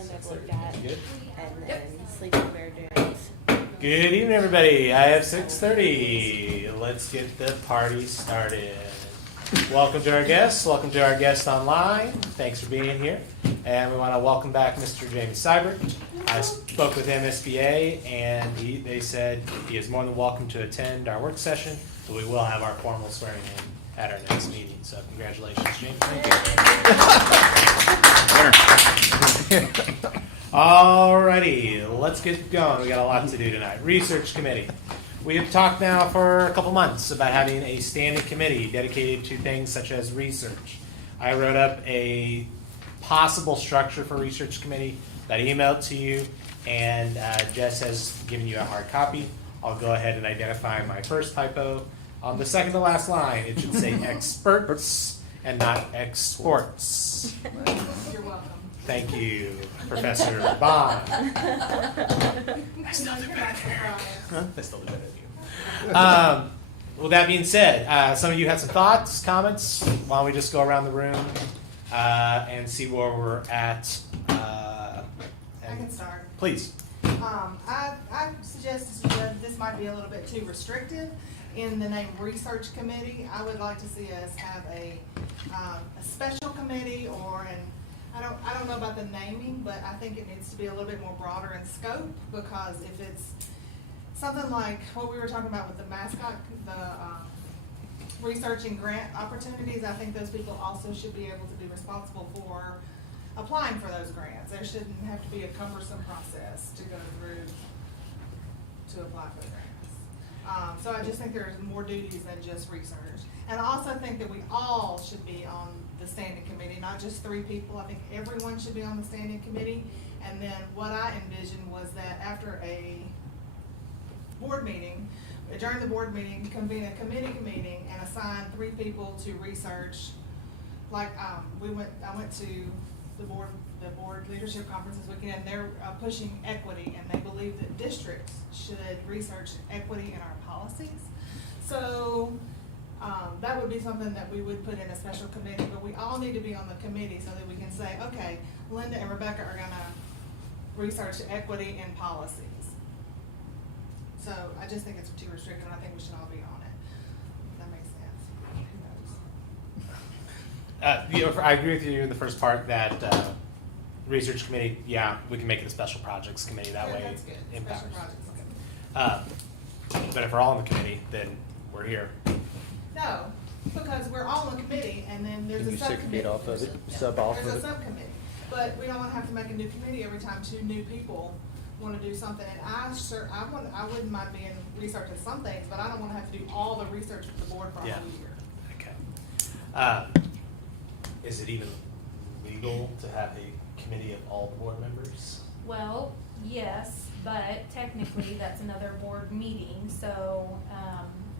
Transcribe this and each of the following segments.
one I've looked at, Good. and then Sleeping Bear Dunes. Good evening, everybody. I have 6:30. Let's get the party started. Welcome to our guests. Welcome to our guests online. Thanks for being here. And we want to welcome back Mr. James Seibert. I spoke with MSBA, and they said he is more than welcome to attend our work session, but we will have our formal swearing in at our next meeting. So congratulations, James. Thank you. Alrighty, let's get going. We got a lot to do tonight. Research committee. We have talked now for a couple months about having a standing committee dedicated to things such as research. I wrote up a possible structure for research committee that I emailed to you, and Jess has given you a hard copy. I'll go ahead and identify my first typo. On the second to last line, it should say experts and not exports. You're welcome. Thank you, Professor Bond. I still do better than you. I still do better than you. With that being said, some of you had some thoughts, comments. Why don't we just go around the room and see where we're at? I can start. Please. I suggest that this might be a little bit too restrictive. In the name Research Committee, I would like to see us have a special committee, or I don't know about the naming, but I think it needs to be a little bit more broader in scope, because if it's something like what we were talking about with the mascot, the researching grant opportunities, I think those people also should be able to be responsible for applying for those grants. There shouldn't have to be a cumbersome process to go through to apply for the grants. So I just think there's more duties than just research. And I also think that we all should be on the standing committee, not just 3 people. I think everyone should be on the standing committee. And then what I envisioned was that after a board meeting, during the board meeting, convene a committee meeting and assign 3 people to research. Like I went to the board leadership conference this weekend, and they're pushing equity, and they believe that districts should research equity in our policies. So that would be something that we would put in a special committee, but we all need to be on the committee so that we can say, okay, Linda and Rebecca are gonna research equity in policies. So I just think it's too restrictive, and I think we should all be on it. If that makes sense. I agree with you in the first part that research committee, yeah, we can make it a special projects committee that way. That's good. Empowers. Special projects. Okay. But if we're all in the committee, then we're here. No, because we're all on the committee, and then there's Can a you 6 subcommittee. feet off of it, sub off There's of a it? subcommittee, but we don't want to have to make a new committee every time 2 new people want to do something. And I wouldn't mind being research at some things, but I don't want to have to do all the research with the board for a Yeah. whole year. Okay. Is it even legal to have a committee of all board members? Well, yes, but technically that's another board meeting, so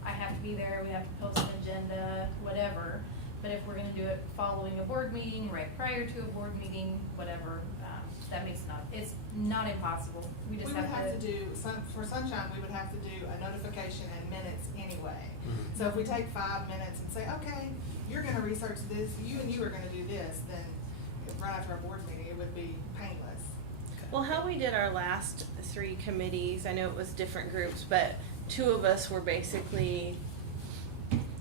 I have to be there, we have to post an agenda, whatever. But if we're gonna do it following a board meeting, right prior to a board meeting, whatever, that makes it's not impossible. We just We would have have to do, for Sunshine, we would have to do a notification and minutes anyway. Mhm. So if we take 5 minutes and say, okay, you're gonna research this, you are gonna do this, then right after our board meeting, it would be painless. Well, how we did our last 3 committees, I know it was different groups, but 2 of us were basically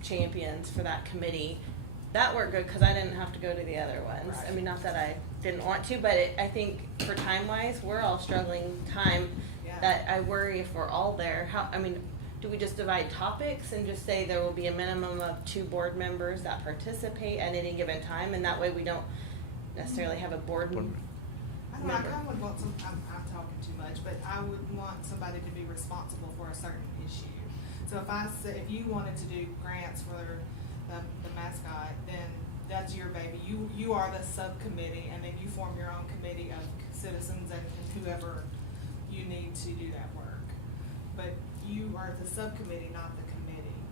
champions for that committee. That worked good because I didn't have to go to the other ones. Right. I mean, not that I didn't want to, but I think for time-wise, we're all struggling time. Yeah. That I worry if we're all there. Do we just divide topics and just say there will be a minimum of 2 board members that participate at any given time, and that way we don't necessarily have a board I don't know, I member. kind of would want I'm talking too much, but I would want somebody to be responsible for a certain issue. So if you wanted to do grants for the mascot, then that's your baby. You are the subcommittee, and then you form your own committee of citizens and whoever you need to do that work. But you are the subcommittee, not the committee.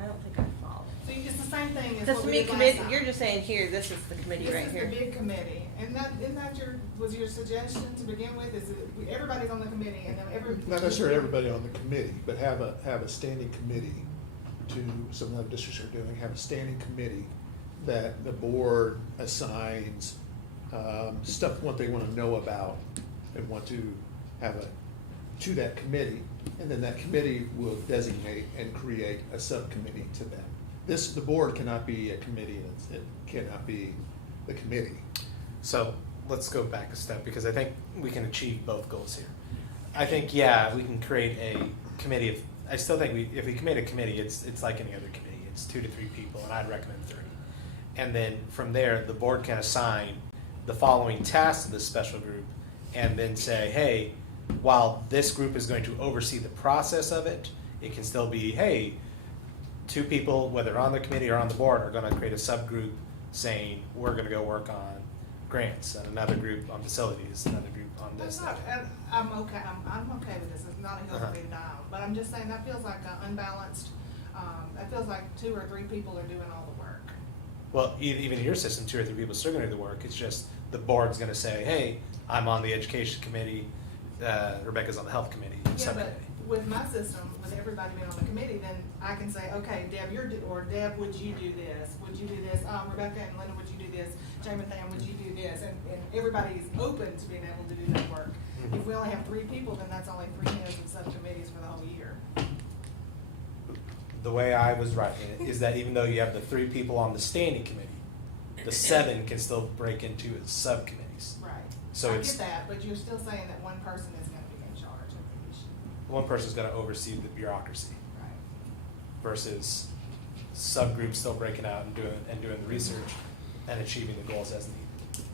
I don't think I follow. So it's the same thing as Because what to we me, did last committee, time. you're just saying here, this is the committee right here. This is the big committee, and isn't that was your suggestion to begin with, is that everybody's on the committee, and then Not necessarily everybody on the committee, but have a standing committee to, some other districts are doing, have a standing committee that the board assigns stuff, what they want to know about and want to have to that committee, and then that committee will designate and create a subcommittee to them. The board cannot be a committee, and it cannot be the committee. So let's go back a step, because I think we can achieve both goals here. I think, yeah, we can create a committee of, I still think if we create a committee, it's like any other committee. It's 2 to 3 people, and I'd recommend 3. And then from there, the board can assign the following tasks to this special group, and then say, hey, while this group is going to oversee the process of it, it can still be, hey, 2 people, whether on the committee or on the board, are going to create a subgroup saying, we're going to go work on grants, and another group on facilities, another group on this. That's not, and I'm okay with this, it's not a hill for me to die on, but I'm just saying, that feels like an unbalanced, that feels like 2 or 3 people are doing all the work. Well, even in your system, 2 or 3 people are still going to do the work. It's just the board's going to say, hey, I'm on the education committee, Rebecca's on the health committee, Yeah, but subcommittee. with my system, with everybody being on the committee, then I can say, okay, Deb, or Deb, would you do this? Would you do this? Rebecca and Linda, would you do this? Jamathan, would you do this? And everybody is open to being able to do that work. Mhm. If we only have 3 people, then that's only 3 heads of subcommittees for the whole year. The way I was writing it is that even though you have the 3 people on the standing committee, the 7 can still break into subcommittees. Right. So I it's- get that, but you're still saying that one person is gonna be in charge of the issue. One person's going to oversee the bureaucracy Right. versus subgroups still breaking out and doing the research and achieving the goals as needed.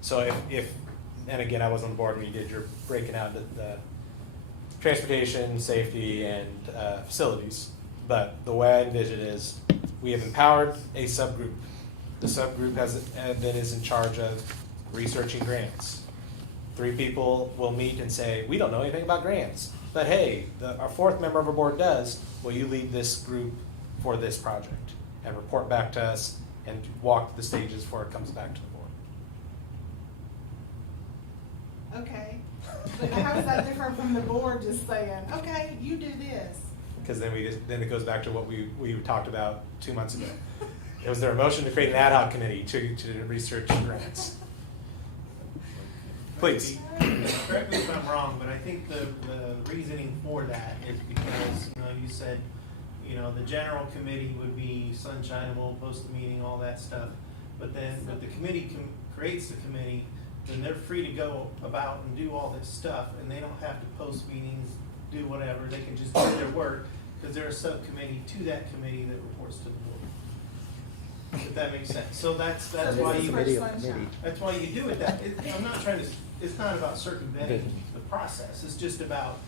So if and again, I was on the board when you did your breaking out the transportation, safety, and facilities. But the way I envision it is we have empowered a subgroup. The subgroup then is in charge of researching grants. 3 people will meet and say, we don't know anything about grants, but hey, our 4th member of our board does. Will you lead this group for this project and report back to us and walk the stages before it comes back to the board? Okay, but how is that different from the board just saying, okay, you do this? Because then it goes back to what we talked about 2 months ago. Was there a motion to create an ad hoc committee to research grants? Please. Correct me if I'm wrong, but I think the reasoning for that is because, you said, the general committee would be sunshineable, post the meeting, all that stuff. But the committee creates the committee, then they're free to go about and do all this stuff, and they don't have to post meetings, do whatever. They can just do their work, because they're a subcommittee to that committee that reports to the board. If that makes sense. So that's So why this is you. for sunshine. That's why you do it I'm not trying to, it's not about circumventing the process, it's just about,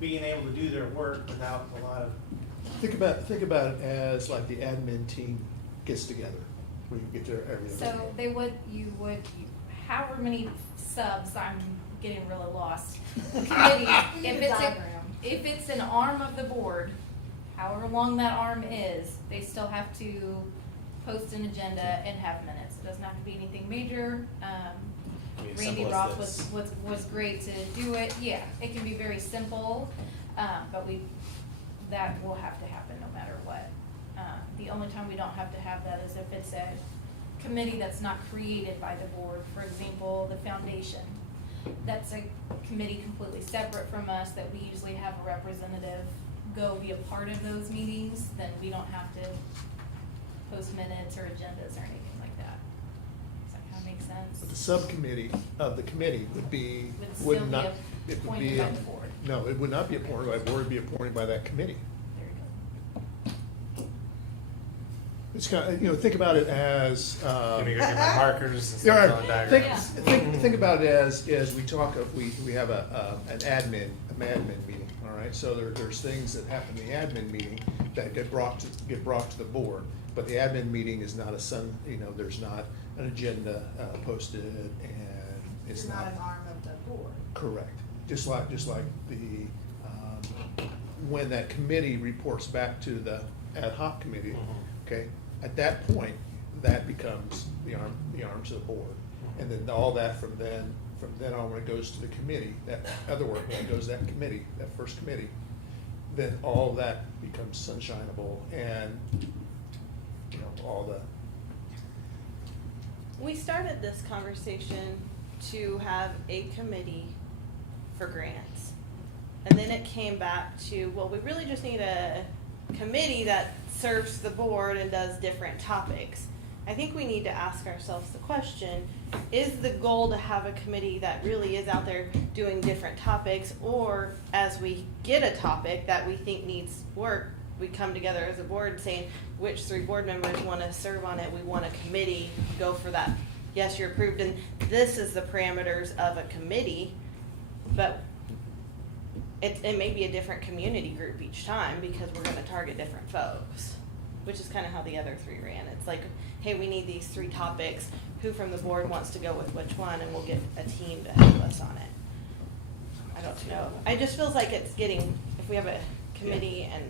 being able to do their work without a lot of. Think about it as like the admin team gets together, when you get to everything. So however many subs, I'm getting really lost. Committee, if it's an arm of the board, however long that arm is, they still have to post an agenda and have minutes. It doesn't have to be anything major. I mean, Randy simple as Roth this. was great to do it. Yeah, it can be very simple, but that will have to happen no matter what. The only time we don't have to have that is if it's a committee that's not created by the board. For example, the foundation. That's a committee completely separate from us that we usually have a representative go be a part of those meetings. Then we don't have to post minutes or agendas or anything like that. Does that kind of make sense? But the subcommittee of the committee would Would not. still be It would appointed be by the board. No, it would not be appointed by the board, it would be appointed by that committee. There you go. It's kind of, think about it as. Let me go get my markers and There start are, drawing think, diagrams. think about it as we talk of, we have an admin meeting, all right? So there's things that happen in the admin meeting that get brought to the board. But the admin meeting is not there's not an agenda posted, and it's You're not. not an arm of the board. Correct. Just like the, when that committee reports back to the ad hoc committee, okay? At that point, that becomes the arms of the board. And then all that from then on, when it goes to the committee, that other work, when it goes to that committee, that first committee, then all that becomes sunshineable, and, all We started this conversation to have a committee for grants. And then it came back to, well, we really just need a committee that serves the board and does different topics. I think we need to ask ourselves the question, is the goal to have a committee that really is out there doing different topics, or as we get a topic that we think needs work, we come together as a board saying which 3 board members want to serve on it, we want a committee, go for that. Yes, you're approved, and this is the parameters of a committee, but it may be a different community group each time because we're going to target different folks, which is kind of how the other 3 ran. It's like, hey, we need these 3 topics. Who from the board wants to go with which one, and we'll get a team to help us on it. I don't know. It just feels like it's getting, if we have a committee and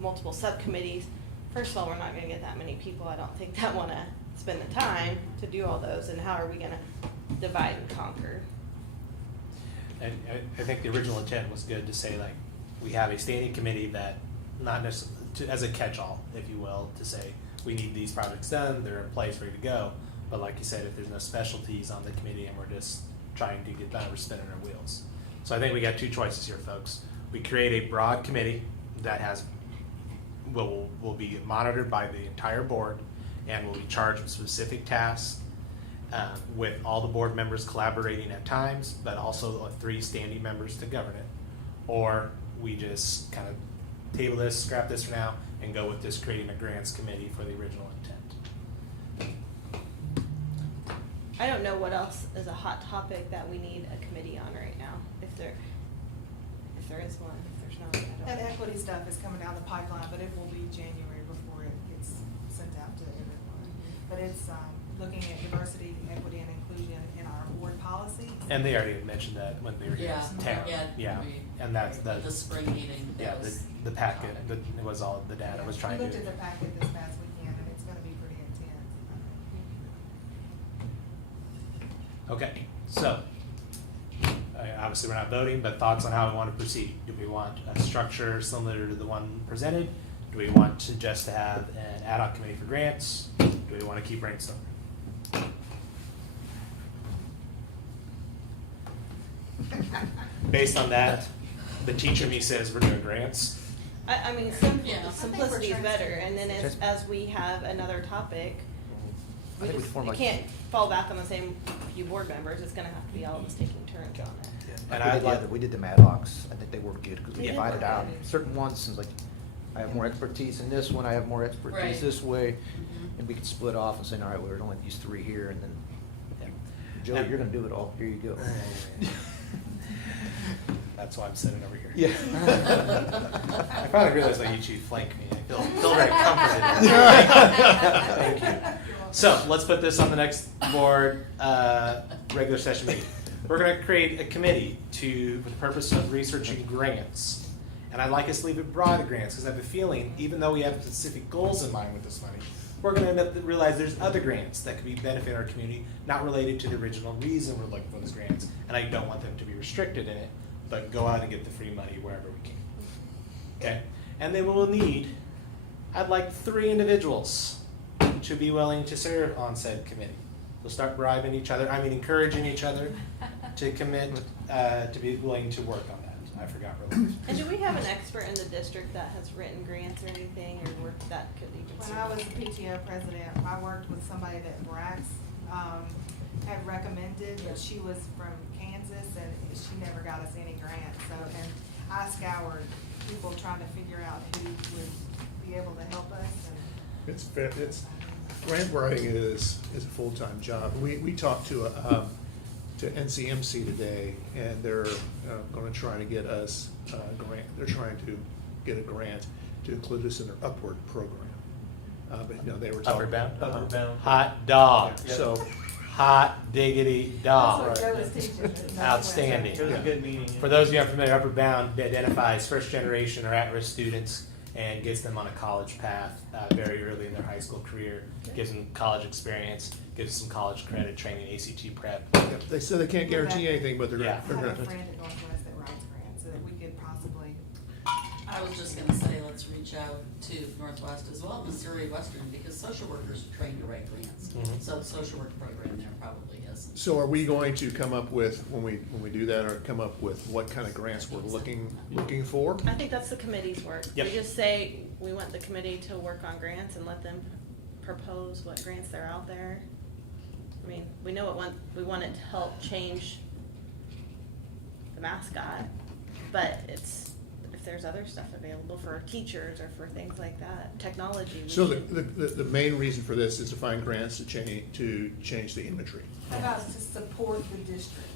multiple subcommittees, first of all, we're not going to get that many people, I don't think, that want to spend the time to do all those, and how are we going to divide and conquer? And I think the original intent was good to say, like, we have a standing committee that, not necessarily, as a catch-all, if you will, to say, we need these projects done, they're in place, ready to go. But like you said, if there's no specialties on the committee and we're just trying to get done, we're spinning our wheels. So I think we got 2 choices here, folks. We create a broad committee that will be monitored by the entire board and will be charged with specific tasks, with all the board members collaborating at times, but also 3 standing members to govern it. Or we just kind of table this, scrap this for now, and go with just creating a grants committee for the original intent. I don't know what else is a hot topic that we need a committee on right now, if there is one, if there's not, I That don't know. equity stuff is coming down the pipeline, but it will be January before it gets sent out to everyone. But it's, looking at diversity, equity, and inclusion in our board policy. And they already had mentioned that when they were here. Yeah, and that's the spring meeting. Yeah, the packet, it was all, the data was trying We looked to. at the packet this past weekend, and it's gonna be pretty intense. Okay, so, obviously we're not voting, but thoughts on how we want to proceed. Do we want a structure similar to the one presented? Do we want to just have an ad hoc committee for grants? Do we want to keep brainstorming? Based on that, the teacher me says we're doing grants. I mean, Yeah. simplicity is better, and then Trans- as we have another topic, I think we form you like- can't fall back on the same few board members, it's gonna have to be all of us taking turns on it. And Like I we like- did, we did the ad hocs. I think they worked good because we Yeah. divided out certain ones. Seems like I have more expertise in this one. I have more expertise Right. this way, Mhm. and we could split off and say, all right, we're only these 3 here, and then Yeah. Joe, And- you're going to do it all. Here you go. That's why I'm sitting over here. Yeah. I finally realized why you two flank me. I feel very comforted. Thank you. So let's put this on the next board regular session meeting. We're going to create a committee for the purpose of researching grants. And I'd like us to leave it broad of grants because I have a feeling, even though we have specific goals in mind with this money, we're going to end up to realize there's other grants that could be benefit our community, not related to the original reason we're looking for those grants. And I don't want them to be restricted in it, but go out and get the free money wherever we can. Okay? And then we'll need, I'd like 3 individuals to be willing to serve on said committee. We'll start bribing each other, encouraging each other to commit, to be willing to work on that. I forgot really. And do we have an expert in the district that has written grants or anything, or worked that could even When serve? I was the PTO president, I worked with somebody that Brax, had recommended, but she was from Kansas and she never got us any grants, so, and I scoured people trying to figure out who would be able to help us, and Grant writing is a full-time job. We talked to NCMC today, and they're gonna try to get us a grant. They're trying to get a grant to include us in their Upward program. But, they were talking. Upward Bound? Upward Bound. Hot dog. Yeah. So, Hot diggity dog. that's what Joe was teaching. but no one Outstanding. It was a good meeting. For those of you unfamiliar, Upward Bound identifies first generation or at-risk students and gets them on a college path very early in their high school career, gives them college experience, gives them some college credit, training, ACT prep. yep, they said they can't guarantee anything, but they're Yeah. gonna, I they're have a gonna. friend at Northwest that writes grants, so that we could possibly I was just gonna say, let's reach out to Northwest as well as Missouri Western, because social workers are trained to write grants. Mhm. So the social work program there probably has some. So are we going to come up with, when we do that, or come up with what kind of grants we're looking for? I think that's the committee's work. Yep. We just say, we want the committee to work on grants and let them propose what grants are out there. I mean, we know we want it to help change the mascot, but if there's other stuff available for teachers or for things like that, technology. we So should- the main reason for this is to find grants to change the imagery. How about to support the district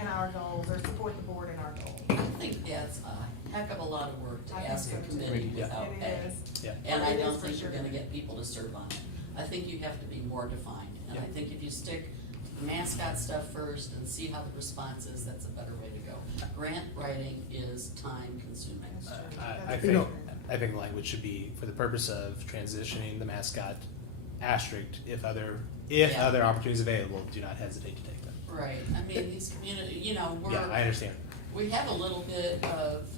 in our goals, or support the board in our goals? I think that's a heck of a lot of work to I think ask a so, too. committee Yeah. without It pay. is. Yeah. And I It is don't for think you're sure. gonna get people to serve on it. I think you have to be more defined. And I Yeah. think if you stick the mascot stuff first and see how the response is, that's a better way to go. Grant writing is time consuming. That's true. I That's think, know- true. I think language should be for the purpose of transitioning the mascot asterisk, if other Yeah. opportunities available, do not hesitate to take them. Right, I mean, these community, you know, Yeah, I we're, understand. we have a little bit of,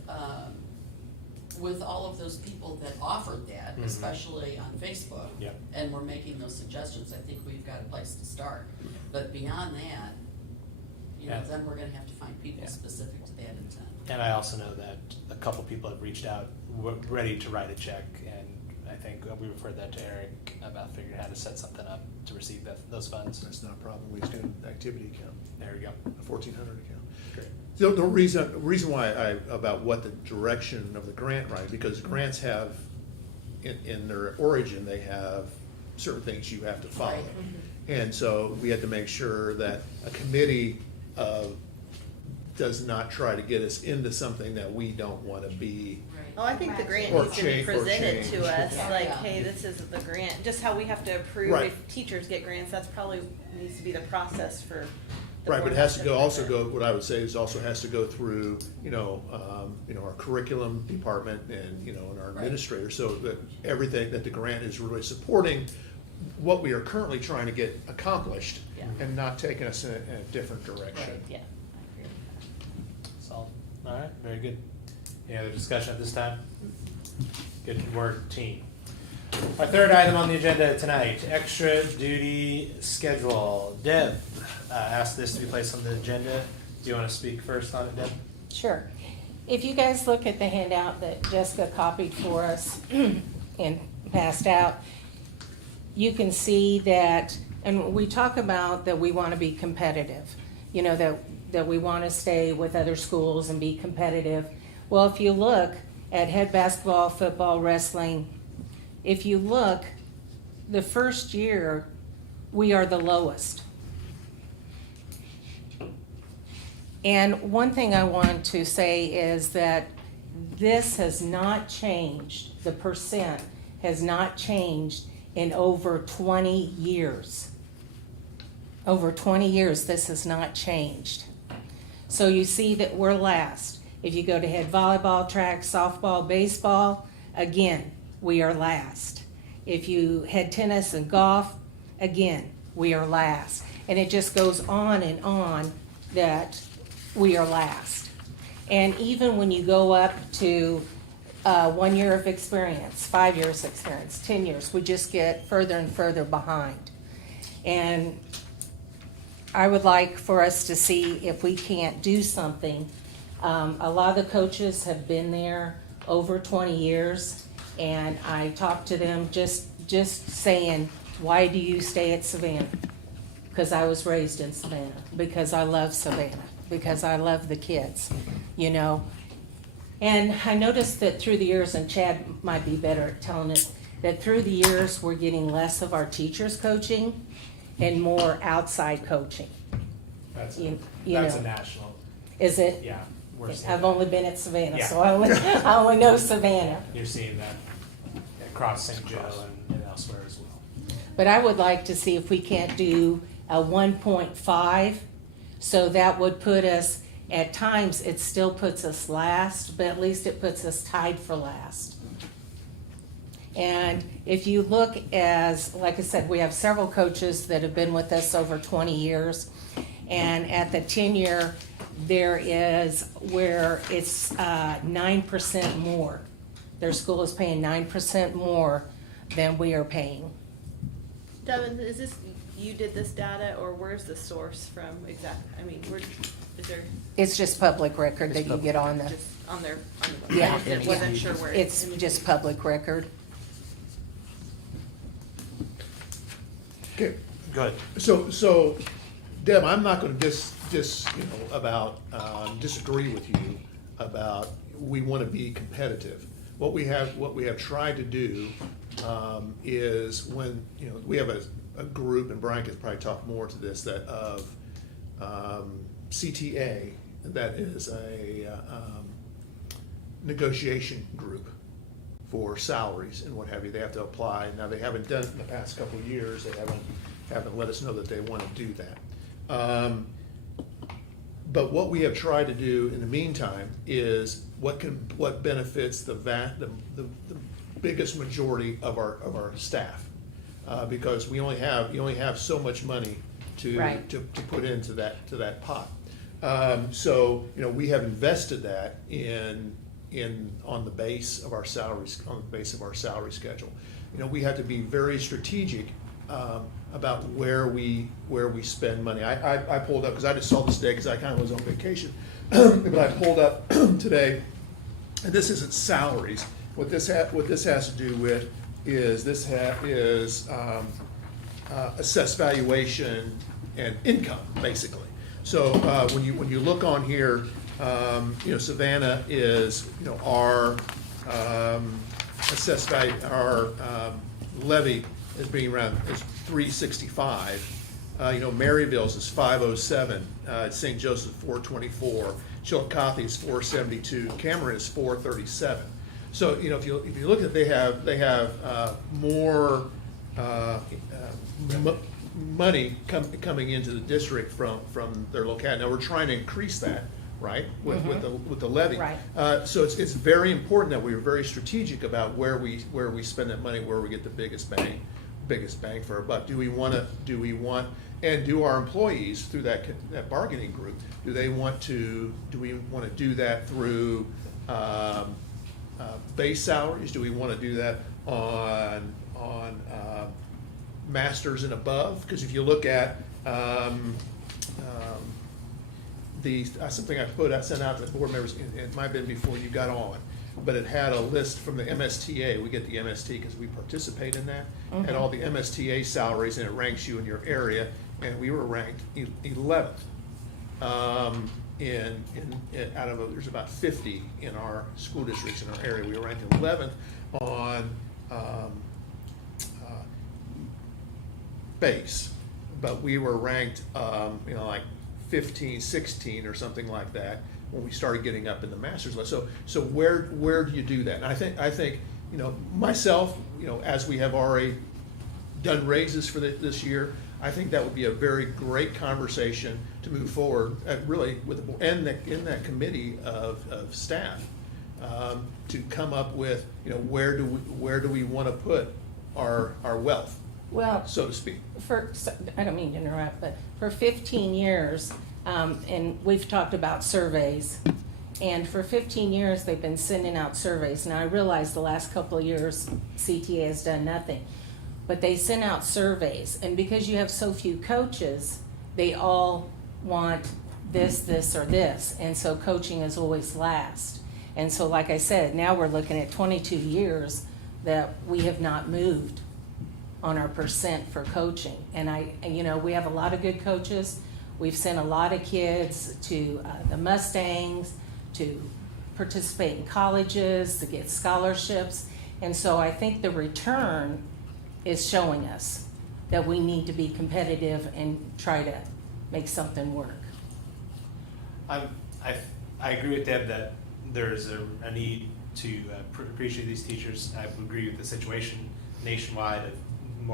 with all of those people that offered that, Mhm. especially on Facebook. Yep. And we're making those suggestions, I think we've got a place to start. But beyond that, you know, Yeah. then we're gonna have to find people Yeah. specific to that intent. And I also know that a couple people have reached out, ready to write a check, and I think we referred that to Eric about figuring out how to set something up to receive those funds. That's not a problem, we just do an activity account, There we go. a 1,400 account. Great. The reason why about what the direction of the grant writing, because grants have, in their origin, they have certain things you have to follow. Right. And so we have to make sure that a committee does not try to get us into something that we don't want to be. Oh, I think the grant Or needs to be change- or presented change. to us, Yeah. like, Yeah. hey, this is the grant, just how we have to approve Right. if teachers get grants, that's probably needs to be the process for. the Right, but board it has to go, also present. go, what I would say is also has to go through, our curriculum department and, and our Right. administrator, so that everything, that the grant is really supporting what we are currently trying to get accomplished Yeah. and not taking us in a different direction. Right. Yeah, I agree with Solid. All right, very good. Any other discussion at this time? Good work, team. Our third item on the agenda tonight, extra duty schedule. Deb asked this to be placed on the agenda. Do you want to speak first on it, Deb? Sure. If you guys look at the handout that Jessica copied for us and passed out, you can see that, and we talk about that we want to be competitive, that we want to stay with other schools and be competitive. Well, if you look at head basketball, football, wrestling, if you look, the first year, we are the lowest. And one thing I want to say is that this has not changed, the percent has not changed in over 20 years. Over 20 years, this has not changed. So you see that we're last. If you go to head volleyball, track, softball, baseball, again, we are last. If you head tennis and golf, again, we are last. And it just goes on and on that we are last. And even when you go up to 1 year of experience, 5 years experience, 10 years, we just get further and further behind. And I would like for us to see if we can't do something. A lot of the coaches have been there over 20 years, and I talked to them just saying, why do you stay at Savannah? Because I was raised in Savannah, because I love Savannah, because I love the kids, And I noticed that through the years, and Chad might be better at telling it, that through the years, we're getting less of our teachers coaching and more outside coaching. That's You that's know. a national, Is it? yeah. We're seeing I've that. only been at Savannah, Yeah. so I only know Savannah. You're seeing that across St. Joe and elsewhere as well. But I would like to see if we can't do a 1.5, so that would put us, at times, it still puts us last, but at least it puts us tied for last. And if you look like I said, we have several coaches that have been with us over 20 years, and at the 10-year, there is where it's 9% more. Their school is paying 9% more than we are paying. Devin, is this, you did this data, or where's the source from exactly? I mean, is there It's just public record that you get on the, just on their, on the, Yeah. I wasn't sure where. it's just public record. Okay, Good. so Deb, I'm not gonna disagree with you about, we wanna be competitive. What we have tried to do, is when, we have a group, and Brian could probably talk more to this, that of, CTA, that is a, negotiation group for salaries and what have you. They have to apply. Now, they haven't done it in the past couple of years. They haven't let us know that they want to do that. But what we have tried to do in the meantime is what benefits the biggest majority of our staff. Because you only have so much money to Right. to put into that pot. So, we have invested that on the base of our salaries, on the base of our salary schedule. We have to be very strategic about where we spend money. I pulled up, because I just saw this today, because I kind of was on vacation, but I pulled up today, and this isn't salaries. What this has to do with is assessed valuation and income, basically. So when you look on here, Savannah is, our assessed value, our levy is being around, is 365. Maryville's is 507, St. Joseph 424, Chillicothe is 472, Cameron is 437. So, if you look at, they have more money coming into the district from their locality. Now, we're trying to increase that, right, with the levy. Right. So it's very important that we're very strategic about where we spend that money, where we get the biggest bang for our buck. Do we want, and do our employees through that bargaining group, do we want to do that through base salaries? Do we want to do that on masters and above? Because if you look at something I sent out to the board members, it might have been before you got on, but it had a list from the MSTA. We get the MST because we participate in that, and all the MSTA salaries, and it ranks you in your area, and we were ranked 11th. Out of there's about 50 in our school districts in our area. We were ranked 11th on base, but we were ranked like 15, 16 or something like that when we started getting up in the master's list. So where do you do that? And I think myself, as we have already done raises for this year, I think that would be a very great conversation to move forward, really with the board and in that committee of staff, to come up with where do we want to put our wealth, Well, so to speak. I don't mean to interrupt, but for 15 years, and we've talked about surveys, and for 15 years, they've been sending out surveys. Now, I realize the last couple of years, CTA has done nothing, but they sent out surveys, and because you have so few coaches, they all want this, or this, and so coaching is always last. And so, like I said, now we're looking at 22 years that we have not moved on our percent for coaching. And we have a lot of good coaches. We've sent a lot of kids to the Mustangs to participate in colleges, to get scholarships. And so I think the return is showing us that we need to be competitive and try to make something work. I agree with Deb that there's a need to appreciate these teachers. I agree with the situation nationwide of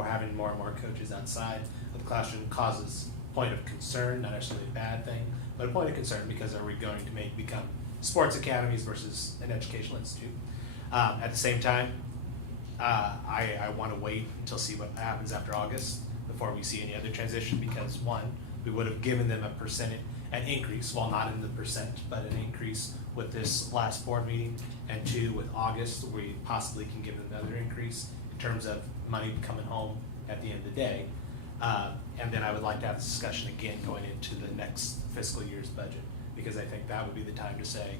having more and more coaches outside of the classroom causes point of concern, not necessarily a bad thing, but a point of concern, because are we going to become sports academies versus an educational institute? At the same time, I want to wait until see what happens after August before we see any other transition, because one, we would have given them a percentage, an increase, while not in the percent, but an increase with this last board meeting, and 2, with August, we possibly can give another increase in terms of money coming home at the end of the day. And then I would like to have this discussion again going into the next fiscal year's budget, because I think that would be the time to say,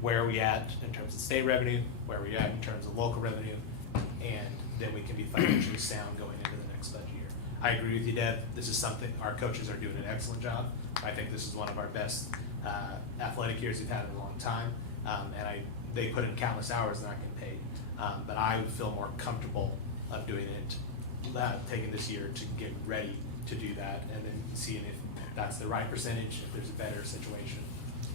where are we at in terms of state revenue, where are we at in terms of local revenue, and then we can be financially sound going into the next budget year. I agree with you, Deb. This is something, our coaches are doing an excellent job. I think this is one of our best athletic years we've had in a long time. And they put in countless hours and not getting paid. But I would feel more comfortable of doing it, taking this year to get ready to do that, and then seeing if that's the right percentage, if there's a better situation.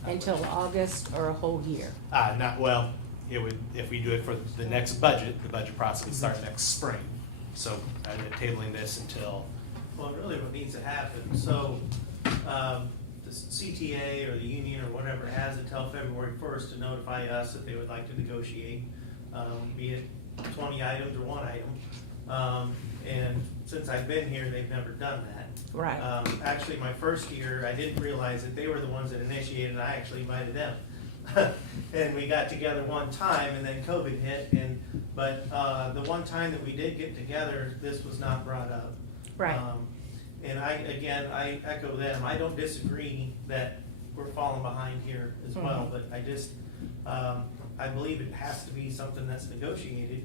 Until August or a whole year? Not, well, it would, if we do it for the next budget, the budget process would start next spring. So tabling this until, Well, really what needs to happen, so, the CTA or the union or whatever has until February 1st to notify us that they would like to negotiate, be it 20 items or 1 item. And since I've been here, they've never done that. Right. Actually, my first year, I didn't realize that they were the ones that initiated, and I actually invited them. And we got together one time, and then COVID hit, but the one time that we did get together, this was not brought up. Right. And I echo them, I don't disagree that we're falling behind here as well, but I believe it has to be something that's negotiated,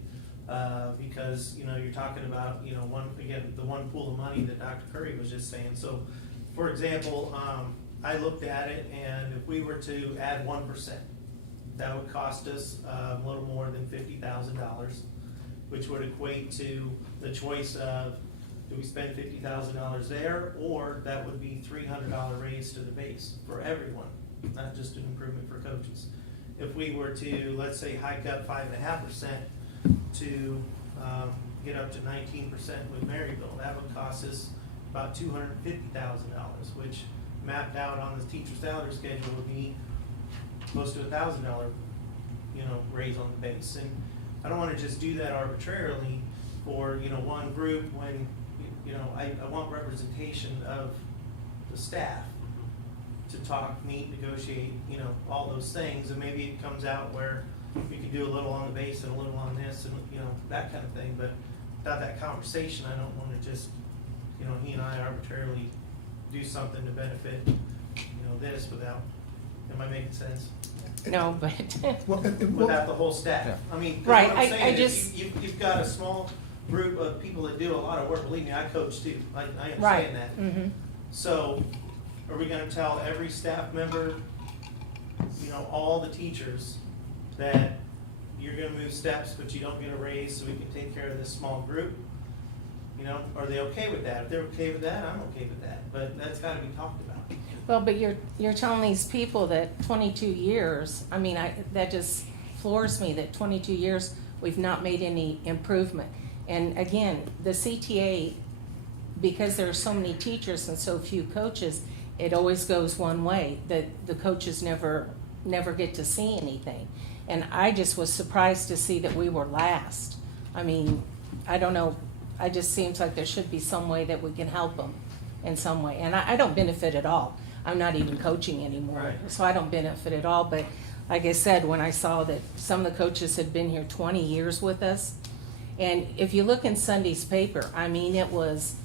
because, you're talking about, the one pool of money that Dr. Curry was just saying. So, for example, I looked at it, and if we were to add 1%, that would cost us a little more than $50,000, which would equate to the choice of, do we spend $50,000 there, or that would be $300 raise to the base for everyone, not just an improvement for coaches. If we were to, let's say, hike up 5.5% to get up to 19% with Maryville, that would cost us about $250,000, which mapped out on the teacher salary schedule would be close to $1,000, raise on the base. And I don't want to just do that arbitrarily for one group when I want representation of the staff to talk, meet, negotiate, all those things, and maybe it comes out where we can do a little on the base and a little on this and that kind of thing. But without that conversation, I don't want to just he and I arbitrarily do something to benefit this without. Am I making sense? No, but, Without the whole staff. Yeah. I mean, 'cause Right, what I'm saying I is just- you've got a small group of people that do a lot of work. Believe me, I coach too. I understand right. that. Mm-hmm. So, are we gonna tell every staff member, all the teachers, that you're gonna move steps, but you don't get a raise so we can take care of this small group? Are they okay with that? If they're okay with that, I'm okay with that, but that's gotta be talked about. Well, but you're telling these people that 22 years, that just floors me, that 22 years, we've not made any improvement. And again, the CTA, because there are so many teachers and so few coaches, it always goes one way, that the coaches never get to see anything. And I just was surprised to see that we were last. I don't know, it just seems like there should be some way that we can help them in some way. And I don't benefit at all. I'm not even coaching anymore, Right. so I don't benefit at all. But like I said, when I saw that some of the coaches had been here 20 years with us, and if you look in Sunday's paper, it was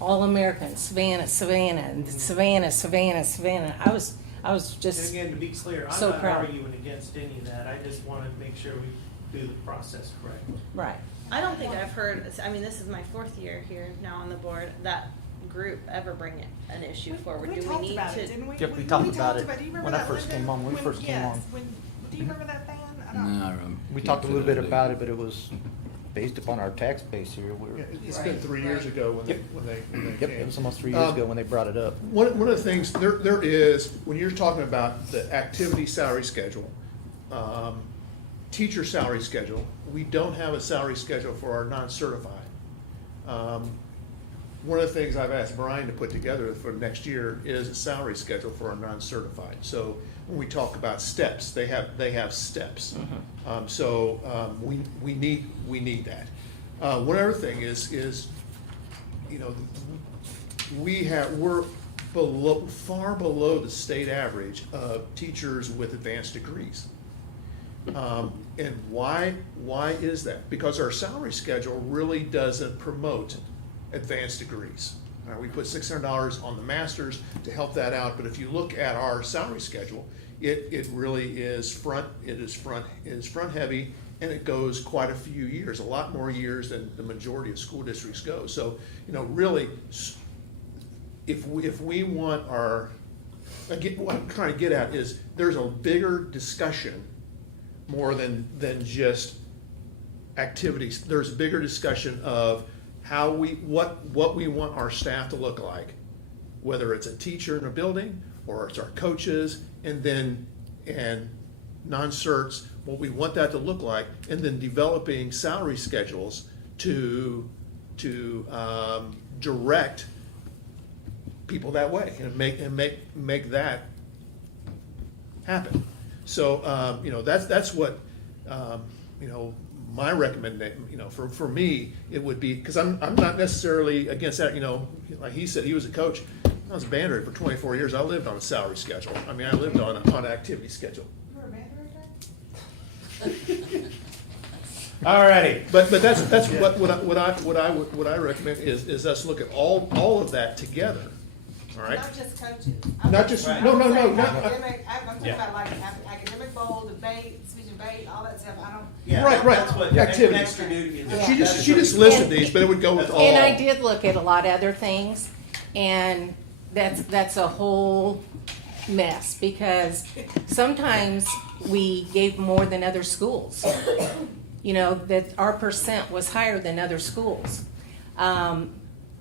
All-American, Savannah, and Savannah. I was And just, again, to be clear, I'm so not proud. arguing against any of that. I just wanna make sure we do the process correctly. right. I don't think I've heard, this is my 4th year here now on the board, that group ever bring an issue forward. We Do we talked need about it, to? didn't we? Yep, we talked about it do you remember when I that, first Linda? came on, when we first came yes, on. do you remember that, Van? I don't. We talked a little bit about it, but it was based upon our tax base here. Yeah, it's been 3 years ago when they Yep, came. it was almost 3 years ago when they brought it up. One of the things, there is, when you're talking about the activity salary schedule, teacher salary schedule, we don't have a salary schedule for our non-certified. One of the things I've asked Brian to put together for next year is a salary schedule for our non-certified. So when we talk about steps, they have steps. We need that. One other thing is we're far below the state average of teachers with advanced degrees. And why is that? Because our salary schedule really doesn't promote advanced degrees. We put $600 on the masters to help that out, but if you look at our salary schedule, it really is front heavy, and it goes quite a few years, a lot more years than the majority of school districts go. So, really, if we want what I'm trying to get at is there's a bigger discussion more than just activities. There's a bigger discussion of how what we want our staff to look like, whether it's a teacher in a building or it's our coaches and non-certs, what we want that to look like, and then developing salary schedules to direct people that way and make that happen. So that's what my recommendation. For me, it would be, because I'm not necessarily against that. Like he said, he was a coach. I was a band director for 24 years. I lived on a salary schedule. I lived on an activity schedule. You were a band director? Alrighty. But that's what I recommend is us look at all of that together. All right. Not just coaches. Not just Right. no. Academic, I'm talking Yeah. about like academic bowl, debate, speech and debate, all that stuff. I don't. Yeah, Right. That's what Activities. extra duty is. Yeah. She That just is what- listed these, but it would go with all. And I did look at a lot of other things, and that's a whole mess, because sometimes we gave more than other schools. That our percent was higher than other schools.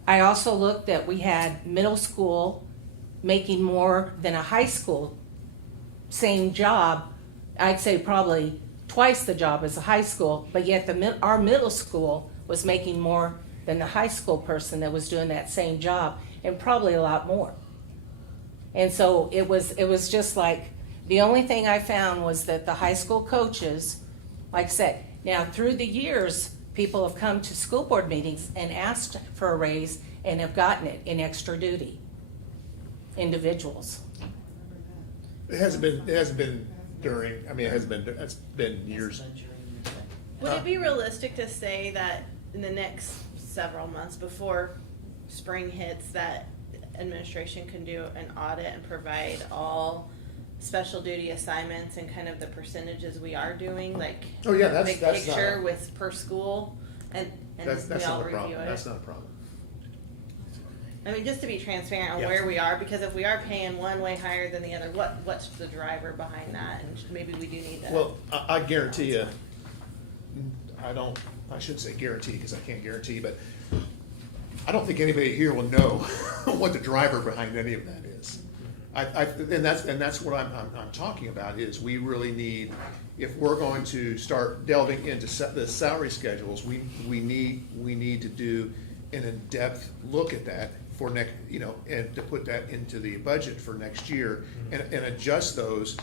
I also looked that we had middle school making more than a high school, same job. I'd say probably twice the job as a high school, but yet our middle school was making more than the high school person that was doing that same job, and probably a lot more. And so it was just like, the only thing I found was that the high school coaches, like I said, now through the years, people have come to school board meetings and asked for a raise and have gotten it in extra duty. Individuals. It hasn't been during. It's been years. Would it be realistic to say that in the next several months before spring hits, that administration can do an audit and provide all special duty assignments and kind of the percentages we are doing, like Oh, yeah, big that's picture not- with per school, and That's we all not a review problem. it? That's not a problem. Just to be transparent on Yeah. where we are, because if we are paying one way higher than the other, what's the driver behind that? And maybe we do need to. Well, I guarantee you. I shouldn't say guarantee because I can't guarantee, but I don't think anybody here will know what the driver behind any of that is. And that's what I'm talking about, is we really need, if we're going to start delving into the salary schedules, we need to do an in-depth look at that for next, and to put that into the budget for next year and adjust those,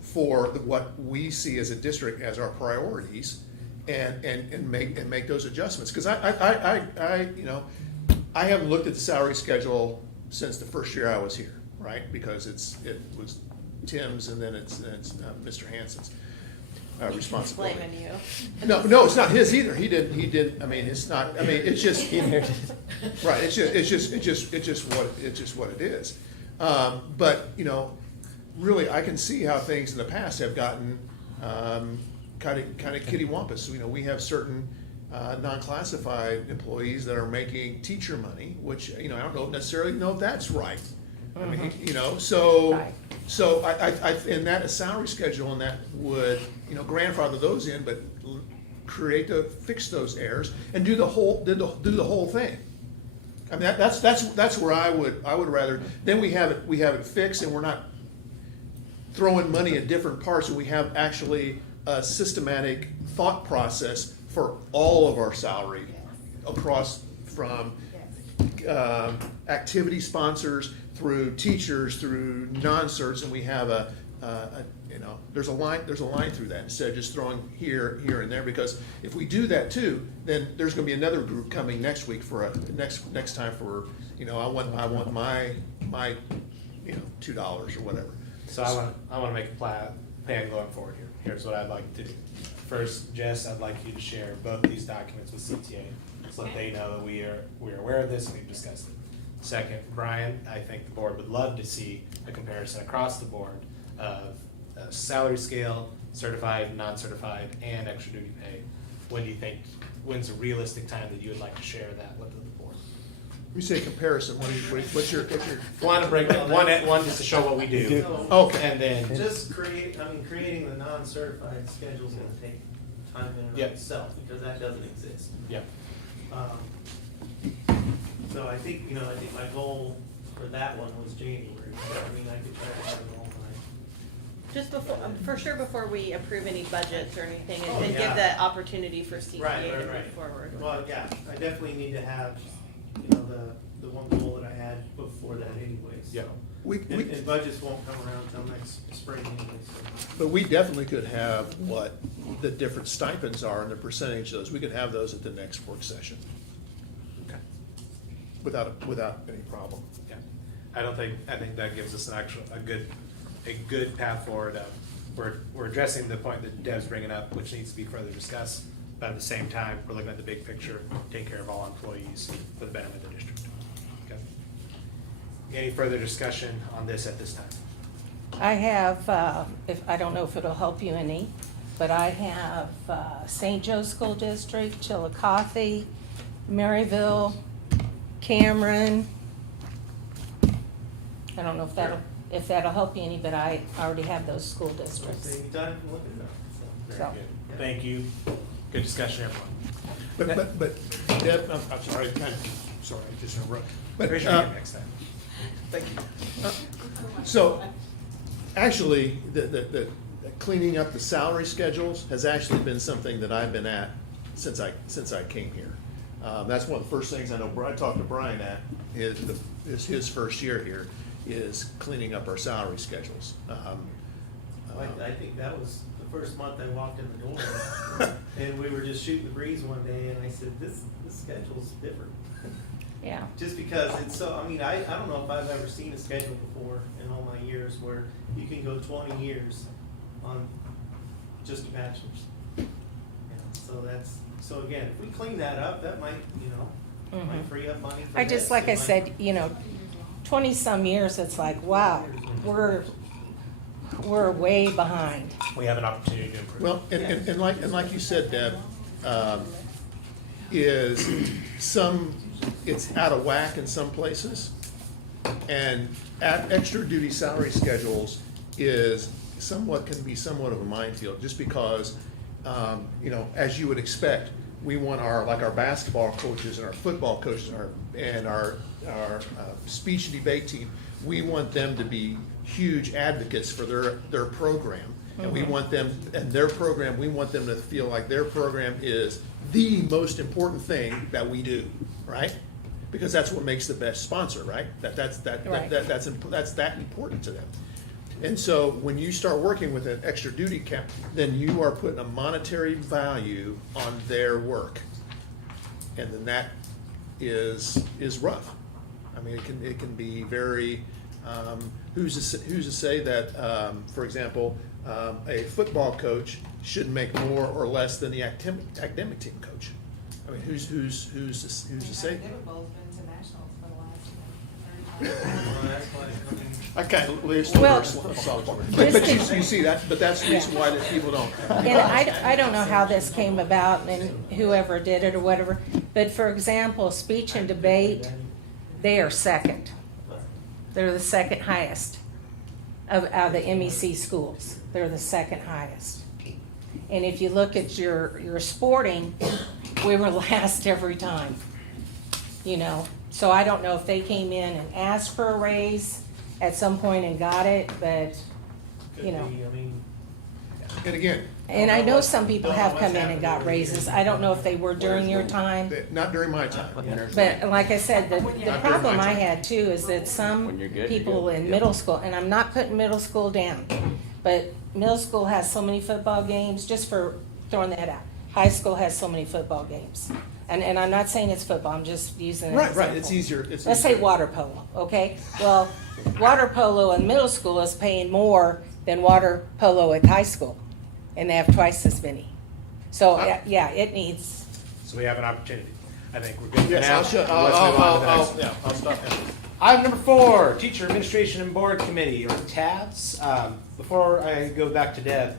for what we see as a district as our priorities, and make those adjustments. Because I haven't looked at the salary schedule since the first year I was here, right? Because it was Tim's, and then it's Mr. Hansen's responsibility. Blaming you. No, it's not his either. He did. It's not. It's just right. It's just what it is. But really, I can see how things in the past have gotten kind of kittywampus. We have certain non-classified employees that are making teacher money, which I don't necessarily know if that's right. So Right. so I in that a salary schedule, and that would grandfather those in, but fix those errors and do the whole thing. That's where I would rather. Then we have it fixed, and we're not throwing money at different parts, and we have actually a systematic thought process for all of our salary across from activity sponsors through teachers, through non-certs, and we have a there's a line through that, instead of just throwing here, and there, because if we do that too, then there's gonna be another group coming next week for next time for, I want my $2 or whatever. So I want to make a plan going forward here. Here's what I'd like to do. First, Jess, I'd like you to share both these documents with CTA so that they know that we are aware of this and we've discussed it. Second, Brian, I think the board would love to see a comparison across the board of salary scale, certified, non-certified, and extra duty pay. When's a realistic time that you would like to share that with the board? You say comparison, what's your? Want to break that one just to show what we do. Okay. And then Just creating the non-certified schedule is gonna take time in and Yep. of itself, because that doesn't exist. yeah. So I think my goal for that one was January, so I could try to have it all by. Just before, for sure, before we approve any budgets or anything, Oh, and yeah. give that opportunity for CPA Right, to right, move right. forward. Well, yeah, I definitely need to have, the one goal that I had before that anyway, so. Yeah. And budgets won't come around until next spring anyway, so. But we definitely could have what the different stipends are and the percentage of those, we could have those at the next work session. Okay. Without any problem. Yeah, I think that gives us a good path forward. We're addressing the point that Deb's bringing up, which needs to be further discussed, but at the same time, we're looking at the big picture, taking care of all employees for the benefit of the district. Okay. Any further discussion on this at this time? I have, I don't know if it'll help you any, but I have St. Joe School District, Chillicothe, Maryville, Cameron. I don't know if that'll help you any, but I already have those school So districts. anytime, look at that, so. Very So- good. Thank you. Good discussion, everyone. But Deb, I'm sorry, sorry, I just interrupted. But, Raise your hand next time. Thank you. So, actually, the cleaning up the salary schedules has actually been something that I've been at since I came here. That's one of the first things I know, I talked to Brian at, is his first year here, is cleaning up our salary schedules. I think that was the first month I walked in the door, and we were just shooting the breeze one day, and I said, this schedule's different. Yeah. Just because it's so, I don't know if I've ever seen a schedule before in all my years where you can go 20 years on just a bachelor's. So again, if we clean that up, that might, might free up money for I just, this, like it I might- said, 20-some years, it's like, wow, we're way behind. We have an opportunity to improve. Well, and like you said, Deb, it's out of whack in some places. And extra duty salary schedules can be somewhat of a minefield, just because, as you would expect, we want our basketball coaches and our football coaches and our speech and debate team, we want them to be huge advocates for their program. And we want them, and their program, we want them to feel like their program is the most important thing that we do, right? Because that's what makes the best sponsor, right? That's that important to them. And so when you start working with an extra duty cap, then you are putting a monetary value on their work. And then that is rough. It can be very, who's to say that, for example, a football coach should make more or less than the academic team coach? Who's to say? Academic bowl's been to nationals for the last 30 Well, that's why, Okay, Well, but you see that, but that's the reason why that people don't. And I don't know how this came about and whoever did it or whatever, but for example, speech and debate, they are second. They're the second highest out of the MEC schools. They're the second highest. And if you look at your sporting, we were last every time, So I don't know if they came in and asked for a raise at some point and got it, but, could be, And again, and I know some people have come in and got raises. I don't know if they were during your time. not during my time. But like I said, the problem I had too is that some When you're good, you're people good. in middle school, and I'm not putting middle school down, but middle school has so many football games, just for throwing that out. High school has so many football games. And I'm not saying it's football, I'm just using an example. Right, it's easier, Let's say water polo, okay? Well, water polo in middle school is paying more than water polo at high school, and they have twice as many. So, yeah, it needs, So we have an opportunity. I think we're good for Yes, now. I'll show, Let's move on to the next one. yeah, I'll stop now. Item number 4, Teacher Administration and Board Committee, or TABS. Before I go back to Deb,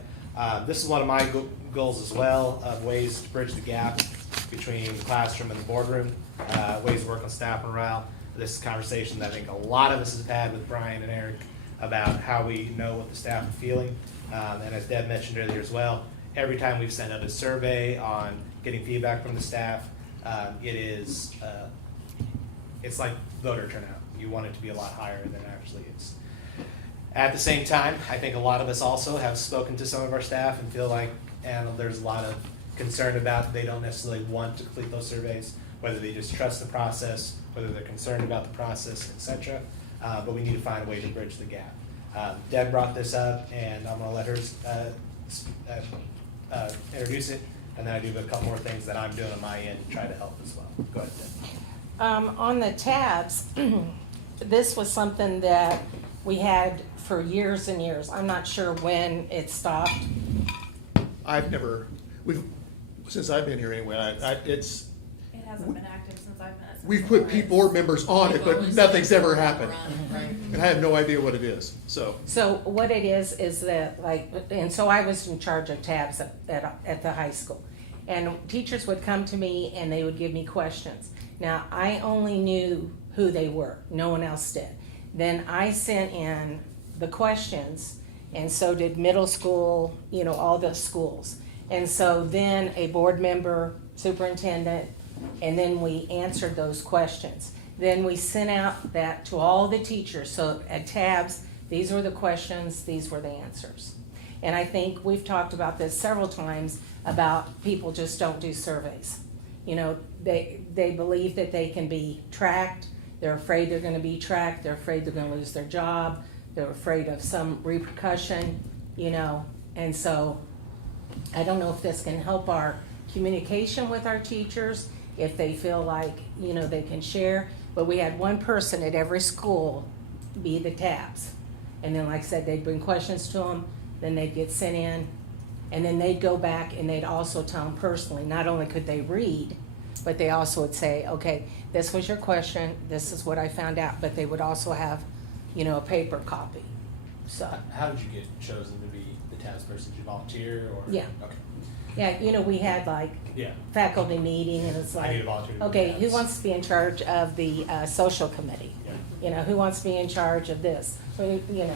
this is one of my goals as well, of ways to bridge the gap between the classroom and the boardroom, ways to work on staff morale. This is a conversation that I think a lot of us have had with Brian and Eric about how we know what the staff are feeling. And as Deb mentioned earlier as well, every time we've sent out a survey on getting feedback from the staff, it's like voter turnout. You want it to be a lot higher than it actually is. At the same time, I think a lot of us also have spoken to some of our staff and feel like, and there's a lot of concern about they don't necessarily want to complete those surveys, whether they just trust the process, whether they're concerned about the process, etc. But we need to find a way to bridge the gap. Deb brought this up, and I'm going to let her introduce it, and then I do a couple more things that I'm doing on my end to try to help as well. Go ahead, Deb. on the tabs, this was something that we had for years and years. I'm not sure when it stopped. Since I've been here anyway, It hasn't been active since I've been. we've put board members on it, but nothing's ever happened. Right. And I have no idea what it is, so. So what it is that and so I was in charge of tabs at the high school. And teachers would come to me and they would give me questions. Now, I only knew who they were. No one else did. Then I sent in the questions, and so did middle school, all the schools. And so then a board member, superintendent, and then we answered those questions. Then we sent out that to all the teachers. So at tabs, these were the questions, these were the answers. And I think we've talked about this several times about people just don't do surveys. They believe that they can be tracked. They're afraid they're going to be tracked. They're afraid they're going to lose their job. They're afraid of some repercussion, And so I don't know if this can help our communication with our teachers, if they feel like, they can share. But we had one person at every school be the tabs. And then, like I said, they'd bring questions to them, then they'd get sent in, and then they'd go back and they'd also tell them personally, not only could they read, but they also would say, okay, this was your question, this is what I found out, but they would also have, a paper copy, so. How did you get chosen to be the TABS person? Did you volunteer or? Yeah. Okay. Yeah, we had like Yeah. faculty meeting and it's I like, need a volunteer to do okay, that. who wants to be in charge of the social committee? Yeah. Who wants to be in charge of this? Okay.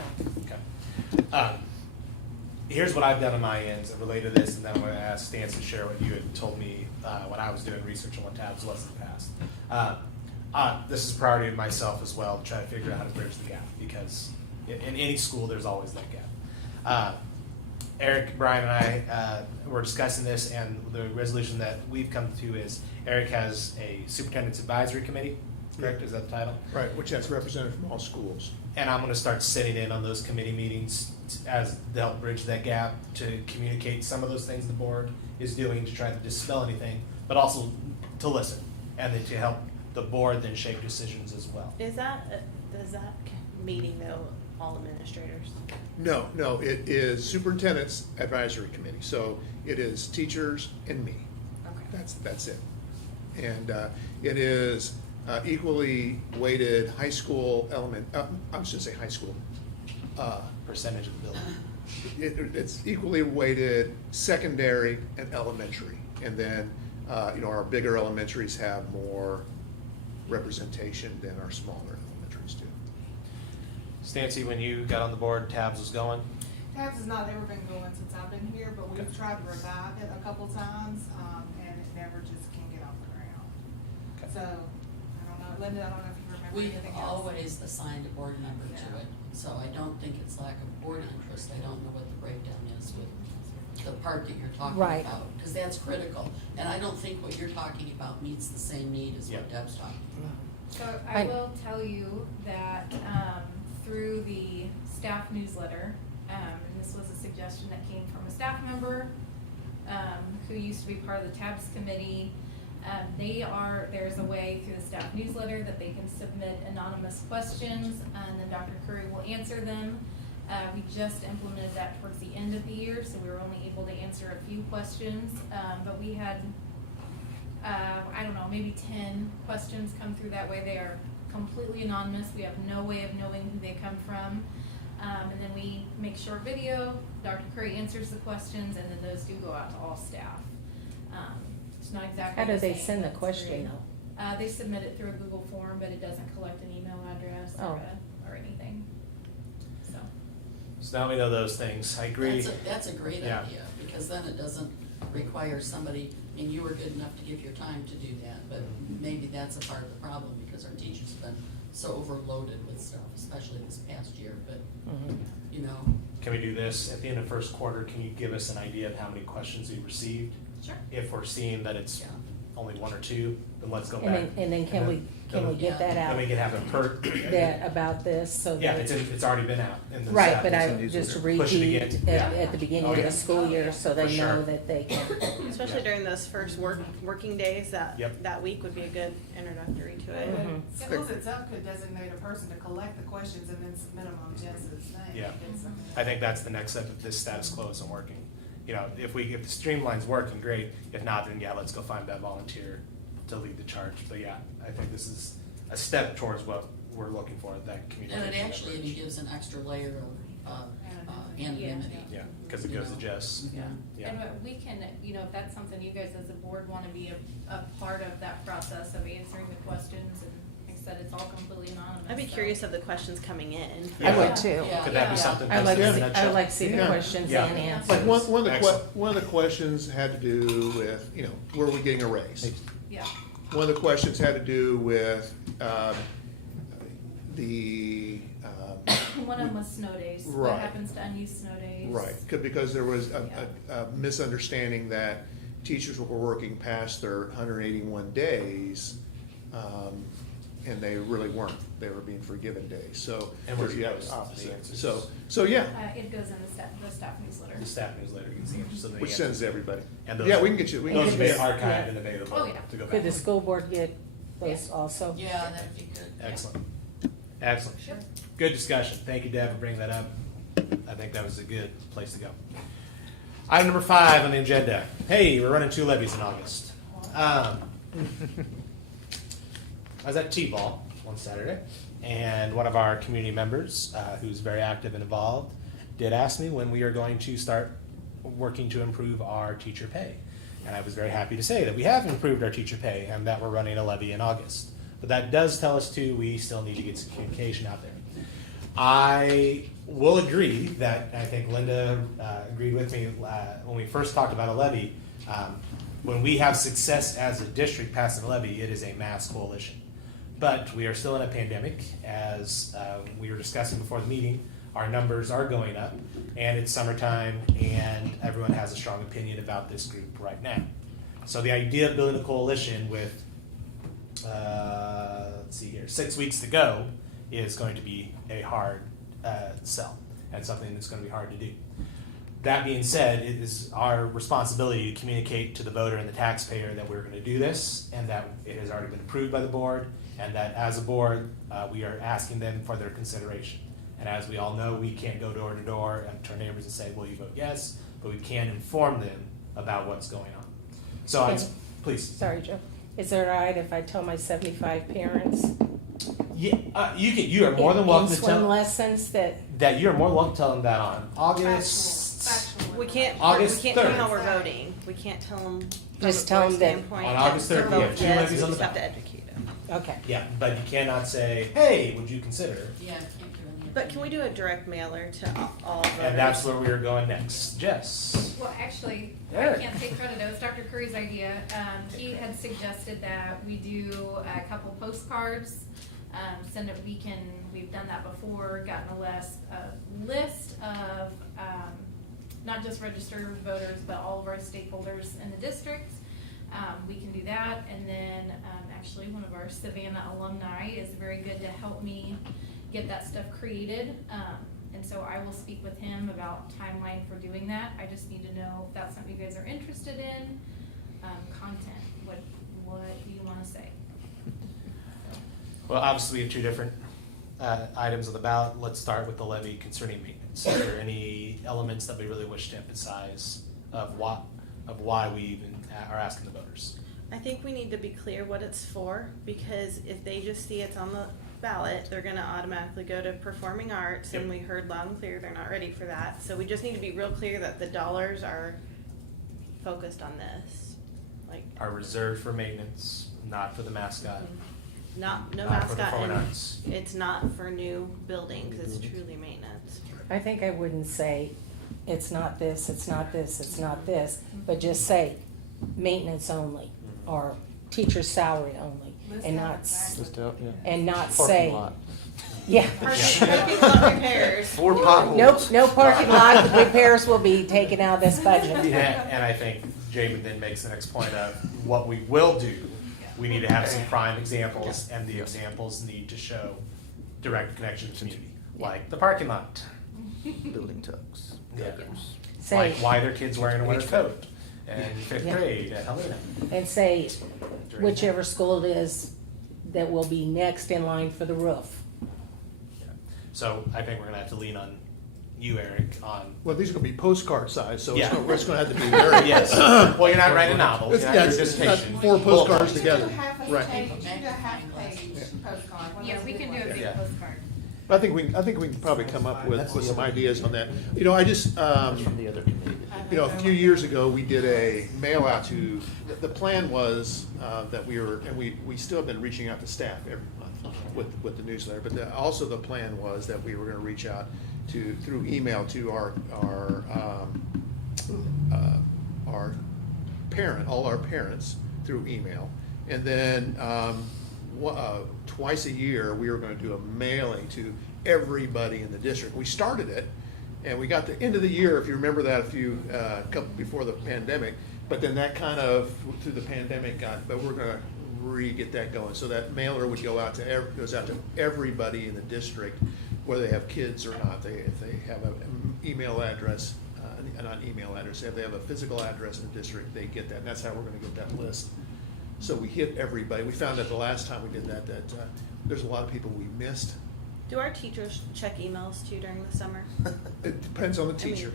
Here's what I've done on my end related to this, and then I'm going to ask Stance to share what you had told me when I was doing research on what TABS was in the past. This is a priority of myself as well, to try to figure out how to bridge the gap, because in any school there's always that gap. Eric, Brian, and I were discussing this, and the resolution that we've come to is Eric has a superintendent's advisory committee, correct? Is that the title? Right, which has representatives from all schools. And I'm going to start sitting in on those committee meetings as to help bridge that gap, to communicate some of those things the board is doing to try to dispel anything, but also to listen, and then to help the board then shape decisions as well. Does that meeting though all administrators? No, it is superintendent's advisory committee, so it is teachers and me. Okay. That's it. And it is equally weighted high school I was gonna say high school. Percentage of the building. It's equally weighted secondary and elementary. And then, our bigger elementaries have more representation than our smaller elementaries do. Stancy, when you got on the board, TABS was going. Tabs has not ever been going since I've been here, but we've tried to revive it a couple times, and it never just can get off the ground. Okay. So, I don't know, Linda, I don't know if you remember We anything have else. always assigned a board member to Yeah. it, so I don't think it's lack of board interest. I don't know what the breakdown is with the part that you're talking Right. about, because that's critical. And I don't think what you're talking about meets the same need as what Yeah. Deb's talking about. So I will tell you that through the staff newsletter, and this was a suggestion that came from a staff member, who used to be part of the TABS committee. There's a way through the staff newsletter that they can submit anonymous questions, and then Dr. Curry will answer them. We just implemented that towards the end of the year, so we were only able to answer a few questions, but we had, I don't know, maybe 10 questions come through that way. They are completely anonymous. We have no way of knowing who they come from. And then we make short video, Dr. Curry answers the questions, and then those do go out to all staff. It's not exactly How do the they same, send the but it's question free. though? They submit it through a Google form, but it doesn't collect an email address Oh. or anything, so. So now we know those things. I agree. That's a great Yeah. idea, because then it doesn't require somebody, I mean, you were good enough to give your time to do that, but maybe that's a part of the problem, because our teachers have been so overloaded with stuff, especially this past year, but, you know. Can we do this? At the end of first quarter, can you give us an idea of how many questions we received? Sure. If we're seeing that it's Yeah. only one or two, then let's go And back. then can we get that Then we out, can have a per. that, about this, so Yeah, that. it's already been out. In the Right, staff but I newsletter. just Push it repeat again. at the beginning Oh, of yeah. the school year, so they For sure. know that they can. Especially Yeah. during those first working days, Yep. that week would be a good introductory to it. Mhm. Schools itself could designate a person to collect the questions and then submit them on Jess's name. Yeah. It's, I think that's the next step if this status quo isn't working. You know, if the streamline's working, great. If not, then yeah, let's go find that volunteer to lead the charge. But yeah, I think this is a step towards what we're looking for, that communication. And it actually leverage. even gives an extra layer of anonymity. Yeah, because it goes to Jess. Yeah, Yeah. and we can, if that's something you guys as a board wanna be a part of that process of answering the questions, and like I said, it's all completely anonymous. I'd be so- curious of the questions coming in. I would Yeah. too. Yeah. Could that be Yeah. something I'd like posted in to a see, I nutshell? would like to see the Yeah. questions Yeah. and answers. Like one of Excellent. the questions had to do with, were we getting a raise? Yeah, One of the questions had to do with, the, one of them was snow days, what Right. happens to unused snow days? right, because there was Yeah. a misunderstanding that teachers were working past their 181 days, and they really weren't. They were being forgiven days, so. And where do you yeah, post the opposite. answers? So, yeah, It goes in the staff newsletter. The staff newsletter gets the answers. So which sends to everybody. And those- Yeah, we can get you, we can Those get will be you. archived Yeah. and available Oh, yeah. to go back. Could the school board get those also? Yeah, that'd be good. Excellent. Excellent. Sure. Good discussion. Thank you, Deb, for bringing that up. I think that was a good place to go. Item number 5 on the agenda. Hey, we're running 2 levies in August. I was at T-ball one Saturday, and one of our community members, who's very active and involved, did ask me when we are going to start working to improve our teacher pay. And I was very happy to say that we have improved our teacher pay and that we're running a levy in August. But that does tell us too, we still need to get some communication out there. I will agree that, I think Linda agreed with me when we first talked about a levy. When we have success as a district passing a levy, it is a mass coalition. But we are still in a pandemic, as we were discussing before the meeting. Our numbers are going up, and it's summertime, and everyone has a strong opinion about this group right now. So the idea of building a coalition with, let's see here, 6 weeks to go is going to be a hard sell, and something that's going to be hard to do. That being said, it is our responsibility to communicate to the voter and the taxpayer that we're going to do this, and that it has already been approved by the board, and that as a board, we are asking them for their consideration. And as we all know, we can't go door to door and to our neighbors and say, will you vote yes? But we can inform them about what's going on. So, please. Sorry, Joe. Is it all right if I tell my 75 parents? Yeah, you are more than welcome in to swim tell lessons that, you are more than welcome to tell them that on August. Factual. We can't, August we can't tell 3rd. how we're voting. We can't tell them. Just tell 'em that- On August 3rd, we have 2 levies on the We just have to ballot. educate them. okay. Yeah, but you cannot say, hey, would you consider? Yeah, I can't give any. But can we do a direct mailer to all voters? And that's where we are going next. Jess. Well, actually, I Eric. can't take credit, it was Dr. Curry's idea. He had suggested that we do a couple postcards, send it, we've done that before, gotten a list of, not just registered voters, but all of our stakeholders in the district. We can do that, and then, actually, one of our Savannah alumni is very good to help me get that stuff created. And so I will speak with him about timeline for doing that. I just need to know if that's something you guys are interested in. Content, what do you wanna say? Well, obviously, we have two different items on the ballot. Let's start with the levy concerning maintenance. Are there any elements that we really wish to emphasize of why we even are asking the voters? I think we need to be clear what it's for, because if they just see it's on the ballot, they're gonna automatically go to performing arts, and Yep. we heard loud and clear, they're not ready for that. So we just need to be real clear that the dollars are focused on this, like, Are reserved for maintenance, not for the mascot. no Not for the mascot, performing and arts. it's not for new buildings, it's truly maintenance. I think I wouldn't say, it's not this, it's not this, it's not this, but just say maintenance only, or teacher's salary only, and not, Just out, yeah. and not Parking say, lot. yeah. Parking lot repairs. 4 potholes. Nope, no parking lot repairs will be taken out of this budget. And I think Jamin then makes the next point of what we will do. We need to have some prime examples, and the examples need to show direct connection to the community, like the parking lot. Building tugs. Yeah. gutters. Say, Like why their kids wearing a winter coat in fifth Yeah. grade at Helena. and say, whichever school it is that will be next in line for the roof. Yeah. So I think we're gonna have to lean on you, Eric, on. Well, these are gonna be postcard size, so Yeah. it's gonna have to be very. Yes, well, you're not writing a novel, It's, you're yeah, not it's not dissertation. 4 postcards You together, do half a right. page, you do a half page postcard. one of Yeah, those we big can do a ones. big Yeah. postcard. I think we can probably come up with some ideas on that. You know, I just, That's from the other committee. you know, a few years ago, we did a mail out to, the plan was, that we were, and we still have been reaching out to staff every month with the newsletter, but also the plan was that we were gonna reach out through email to our all our parents through email. And then, twice a year, we were gonna do a mailing to everybody in the district. We started it, and we got the end of the year, if you remember that, couple before the pandemic, but then that kind of, through the pandemic but we're gonna get that going. So that mailer would go out goes out to everybody in the district, whether they have kids or not. If they have an email address, not email address, if they have a physical address in the district, they get that, and that's how we're gonna get that list. So we hit everybody. We found out the last time we did that there's a lot of people we missed. Do our teachers check emails too during the summer? It depends on the I mean, teacher.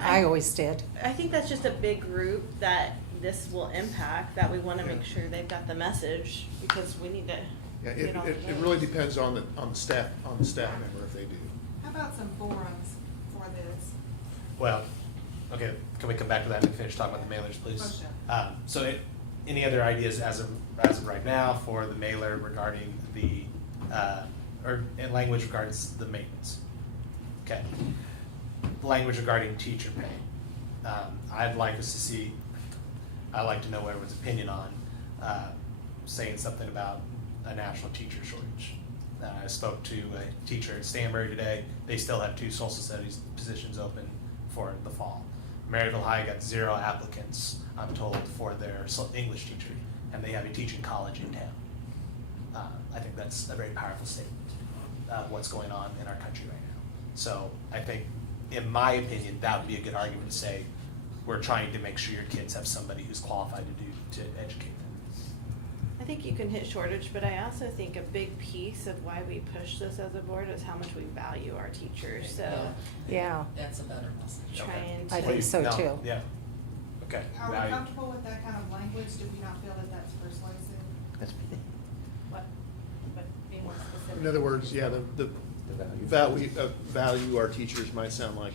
I always did. I think that's just a big group that this will impact, that we wanna make sure they've got the message, because we need to Yeah, get on it those. really depends on the staff member if they do. How about some forums for this? Well, okay, can we come back to that and finish talking about the mailers, please? Oh, So any other ideas as of right now for the mailer regarding the, or in language regarding the maintenance? Okay. Language regarding teacher pay. I'd like us to see, I'd like to know everyone's opinion on saying something about a national teacher shortage. I spoke to a teacher at Stanbury today. They still have 2 social studies positions open for the fall. Maryville High got 0 applicants, I'm told, for their English teacher, and they have a teaching college in town. I think that's a very powerful statement, what's going on in our country right now. So I think, in my opinion, that would be a good argument to say, we're trying to make sure your kids have somebody who's qualified to educate them. I think you can hit shortage, but I also think a big piece of why we push this as a board is how much we value our teachers, so Yeah. That's a better message. trying I to. think so No, too. Yeah, okay. Are we Value. comfortable with that kind of language? Do we not feel that that's persuasive? That's What, but be more specific. In other words, yeah, the the value. value our teachers might sound like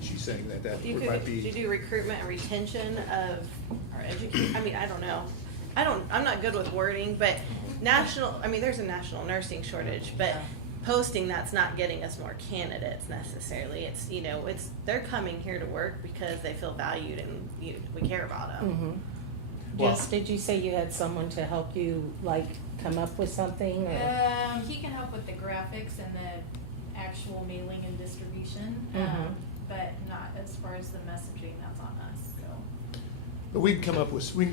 she's saying that You might could, you be. do recruitment and retention of our educators, I mean, I don't know. I'm not good with wording, but there's a national nursing shortage, but posting that's not getting us more candidates necessarily. It's, they're coming here to work because they feel valued and we care about them. Mm-hmm. Well- Jess, did you say you had someone to help you, like, come up with something, or? He can help with the graphics and the actual mailing and distribution, Mhm. but not as far as the messaging, that's on us, so. But we can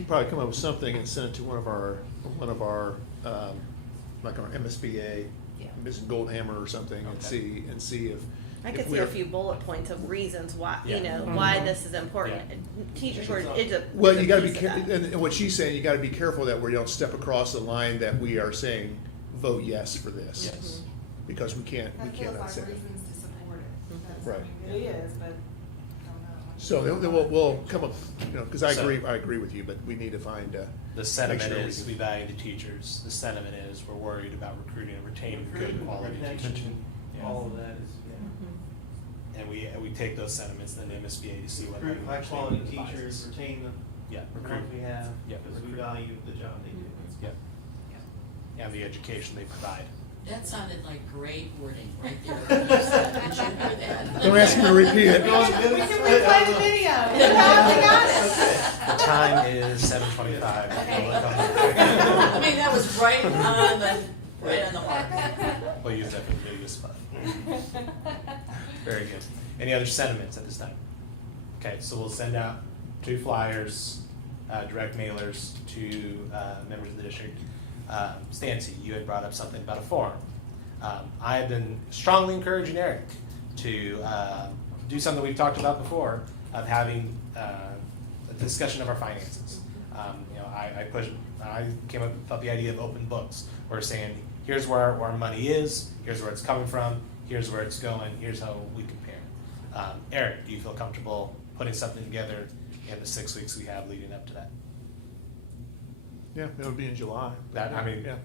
probably come up with something and send it to one of our, like our MSBA, Yeah. Mrs. Goldhammer or something, Okay. and see I if could see we're- a few bullet points of reasons why, Yeah. you know, Mhm. why this is important. Yeah. Teachers were, it's a. Well, it's a you gotta be, piece of careful, that. and what she's saying, you gotta be careful that we don't step across the line that we are saying, vote yes for this. Yes. Because we That feels cannot like say that. reasons to support it. That's- Right. I mean, it is, but I don't know. So then we'll come up, because I So- agree with you, but we need to find, The sentiment Make sure we is, can- we value the teachers. The sentiment is, we're worried about recruiting and retaining good quality Retention, teachers. Yeah. all of that is, And we take those sentiments then to MSBA to see what. recruit high quality teachers, retain the Yeah, the recruit. ones we have, Yeah, because we recruit. value the job they do. Yep. And the education they provide. That sounded like great wording right there. Did you hear that? don't ask him to repeat it. We can replay the video. We got it. The time is 7:25. I mean, that was right on the mark. We'll use that for the video spot. Very good. Any other sentiments at this time? Okay, so we'll send out 2 flyers, direct mailers to members of the district. Stancy, you had brought up something about a forum. I have been strongly encouraging Eric to do something we've talked about before, of having a discussion of our finances. I came up with the idea of open books. We're saying, here's where our money is, here's where it's coming from, here's where it's going, here's how we compare. Eric, do you feel comfortable putting something together in the 6 weeks we have leading up to that? Yeah, it'll be in July. That, I mean, Yeah.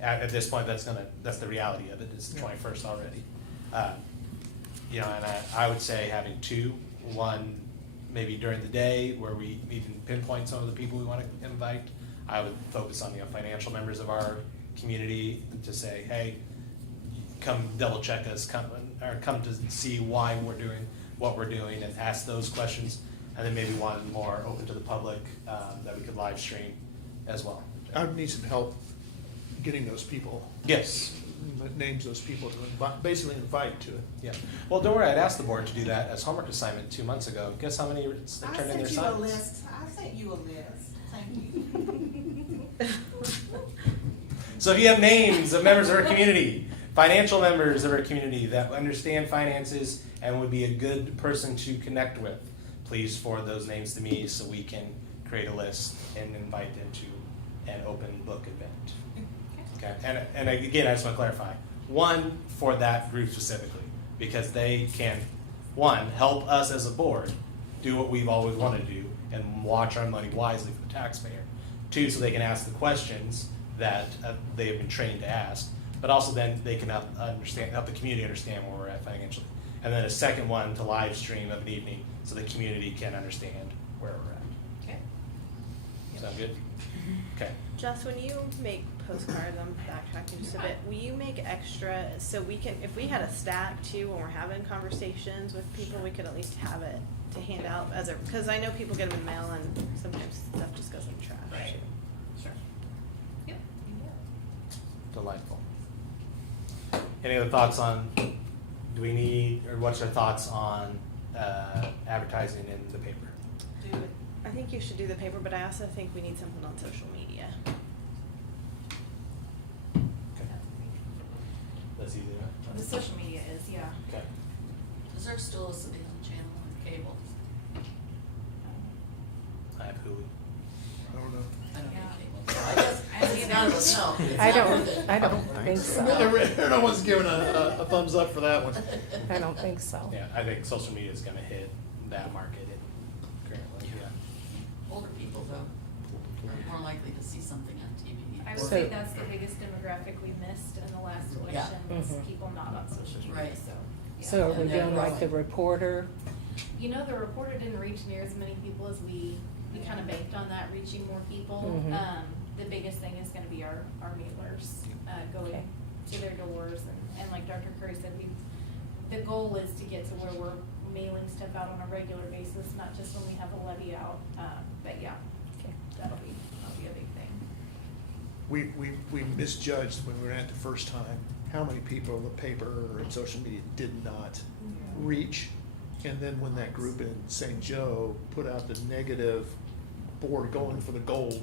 at this point, that's the reality of it. It's the 21st already. And I would say having 2, one maybe during the day where we need to pinpoint some of the people we want to invite. I would focus on the financial members of our community to say, hey, come double check us, come to see why we're doing what we're doing, and ask those questions. And then maybe one more open to the public that we could live stream as well. I would need some help getting those people, Yes. names those people to basically invite to it. Yeah. Well, don't worry. I'd asked the board to do that as homework assignment 2 months ago. Guess how many I turned in their sent you a assignments? list. I sent you a list. Thank you. So if you have names of members of our community, financial members of our community that understand finances and would be a good person to connect with, please forward those names to me so we can create a list and invite them to an open book event. Okay. And again, I just want to clarify. One, for that group specifically, because they can, one, help us as a board do what we've always wanted to do and watch our money wisely for the taxpayer. 2, so they can ask the questions that they have been trained to ask, but also then they can help the community understand where we're at financially. And then a second one to live stream of an evening so the community can understand where we're at. Okay. Sound good? Okay. Jess, when you make postcards, I'm backtracking just a bit, will you make extra, so we can, if we had a stack too, when we're having conversations with people, we could at least have it to hand out as a, because I know people get them in mail and sometimes stuff just goes in the trash too. Sure. Yep. Delightful. Any other thoughts on, do we need, or what's your thoughts on advertising in the paper? Do it. I think you should do the paper, but I also think we need something on social media. Okay. Let's either. The social media is, yeah. Okay. Is there still a Savannah channel on cable? I have Hulu. I don't know. I don't Yeah. have cable. So I guess none of us know. It's I not worth it. I don't think so. No one's giving a thumbs up for that one. I don't think so. Yeah, I think social media is gonna hit that market currently, yeah. Older people though, are more likely to see something on TV. I would So- say that's the biggest demographic we missed in the last election, was Mhm. people not on social media, Right. so. yeah. So are we And they're doing like the growing. reporter? You know, the reporter didn't reach near as many people as we kind of banked on that, reaching more people. Mhm. The biggest thing is gonna be our mailers, going Okay. to their doors, and like Dr. Curry said, the goal is to get to where we're mailing stuff out on a regular basis, not just when we have a levy out, but yeah, Okay. that'll be a big thing. We misjudged when we were at the first time, how many people the paper and social media did not reach. And then when that group in St. Joe put out the negative board going for the gold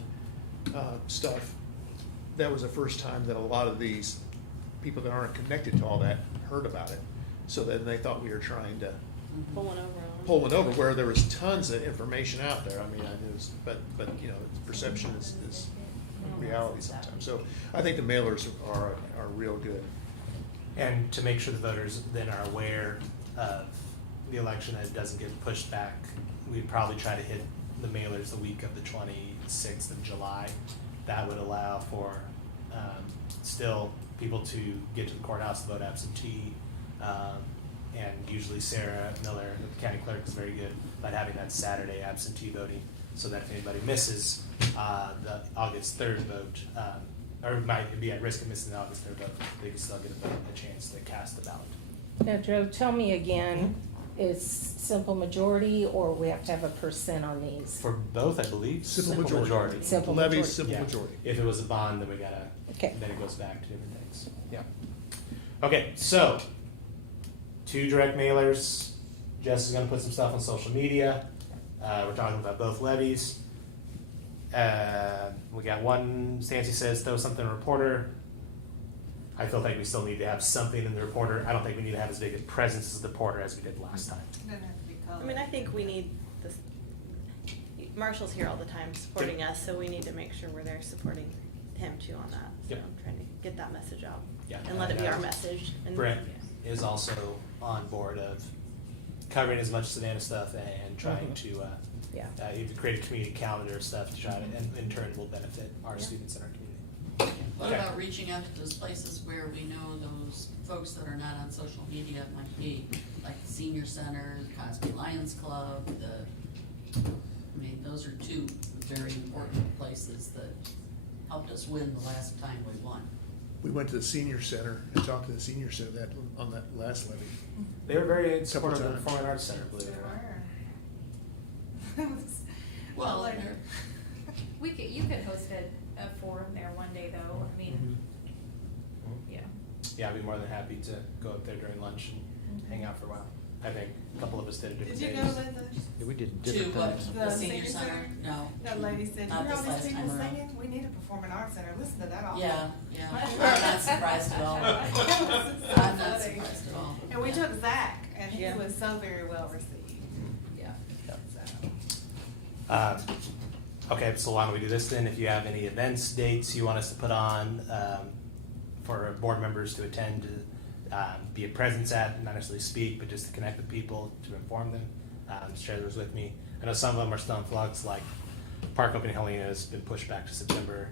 stuff, that was the first time that a lot of these people that aren't connected to all that heard about it. So then they thought we were trying to Pull one over on. pull one over where there was tons of information out there. I mean, I knew, but you know, perception is reality sometimes. So I think the mailers are real good. And to make sure the voters then are aware of the election, that it doesn't get pushed back, we'd probably try to hit the mailers the week of the 26th of July. That would allow for still people to get to the courthouse to vote absentee. And usually Sarah Miller, the county clerk, is very good about having that Saturday absentee voting, so that if anybody misses the August 3rd vote, or might be at risk of missing the August 3rd vote, they can still get a chance to cast the ballot. Now, Joe, tell me again, is simple majority or we have to have a percent on these? For both, I believe, Simple majority. Simple Levies, majority. simple Yeah. majority. If it was a bond, then we gotta, Okay. then it goes back to different things. Yeah. Okay, so 2 direct mailers. Jess is gonna put some stuff on social media. We're talking about both levies. We got one, Stancy says throw something in the reporter. I feel like we still need to have something in the reporter. I don't think we need to have as big a presence as the reporter as we did last time. It doesn't have to be I colored. mean, I think we need this, Marshall's here all the time supporting us, so we need to make sure we're there supporting him too on that. So Yep. I'm trying to get that message out. Yeah. And let it be our message. And Brent is also on board of covering as much Savannah stuff and trying to Yeah. even create a community calendar stuff to try to, and in turn will benefit our Yeah. students in our community. What Okay. about reaching out to those places where we know those folks that are not on social media might be, like the senior center, Cosby Lions Club, I mean, those are 2 very important places that helped us win the last time we won. We went to the senior center and talked to the senior center on that last levy. They were very supportive of the times. Performing Arts Center, believe it or not. Well, Like- they're- You could host a forum there one day though, I mean, yeah. Yeah, I'd be more than happy to go up there during lunch and hang out for a while. I think a couple of us did it Did different you days. go with us? Yeah, we did to different what, things. the The senior senior center? center? No. That lady said, you Not know this these last people time around. singing? We need a performing arts center. Listen to that all. Yeah, I'm not surprised at all. I'm not funny. surprised at all. And we took Zach, and he Yeah. was so very well received. Yeah. So. Okay, so why don't we do this then? If you have any events, dates you want us to put on for board members to attend, to be a presence at, not necessarily speak, but just to connect with people, to inform them, share those with me. I know some of them are still in flux, like Park Opening Helena has been pushed back to September.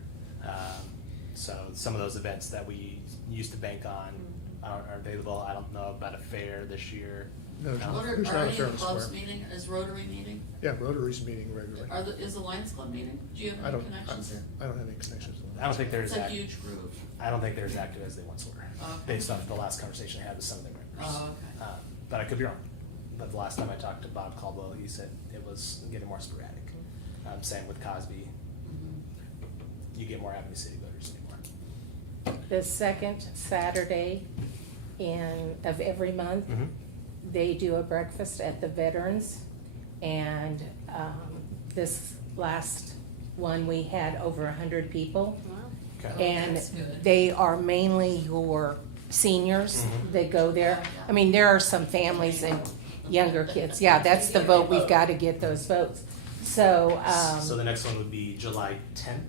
So some of those events that we used to bank on are available. I don't know about a fair this year. No, What there's are not a any fair of and the clubs square. meeting, is Rotary meeting? Yeah, Rotary's meeting regularly. Is the Lions Club meeting? Do you have I any don't, connections? I don't have any connections with I don't think It's there's a huge group. I don't think they're as active as they once were, Okay. based on the last conversation I had with some of their members. Oh, okay. But I could be wrong. But the last time I talked to Bob Caldwell, he said it was getting more sporadic. Same with Cosby. Mhm. You get more Avenue City voters anymore. The second Saturday of every month, they do a breakfast at the Veterans. And this last one, we had over 100 people. Wow. Okay. And That's good. they are mainly your seniors that go there. I mean, there are some families and younger kids. Yeah, that's the vote. We've got to get those votes. So, So the next one would be July 10th.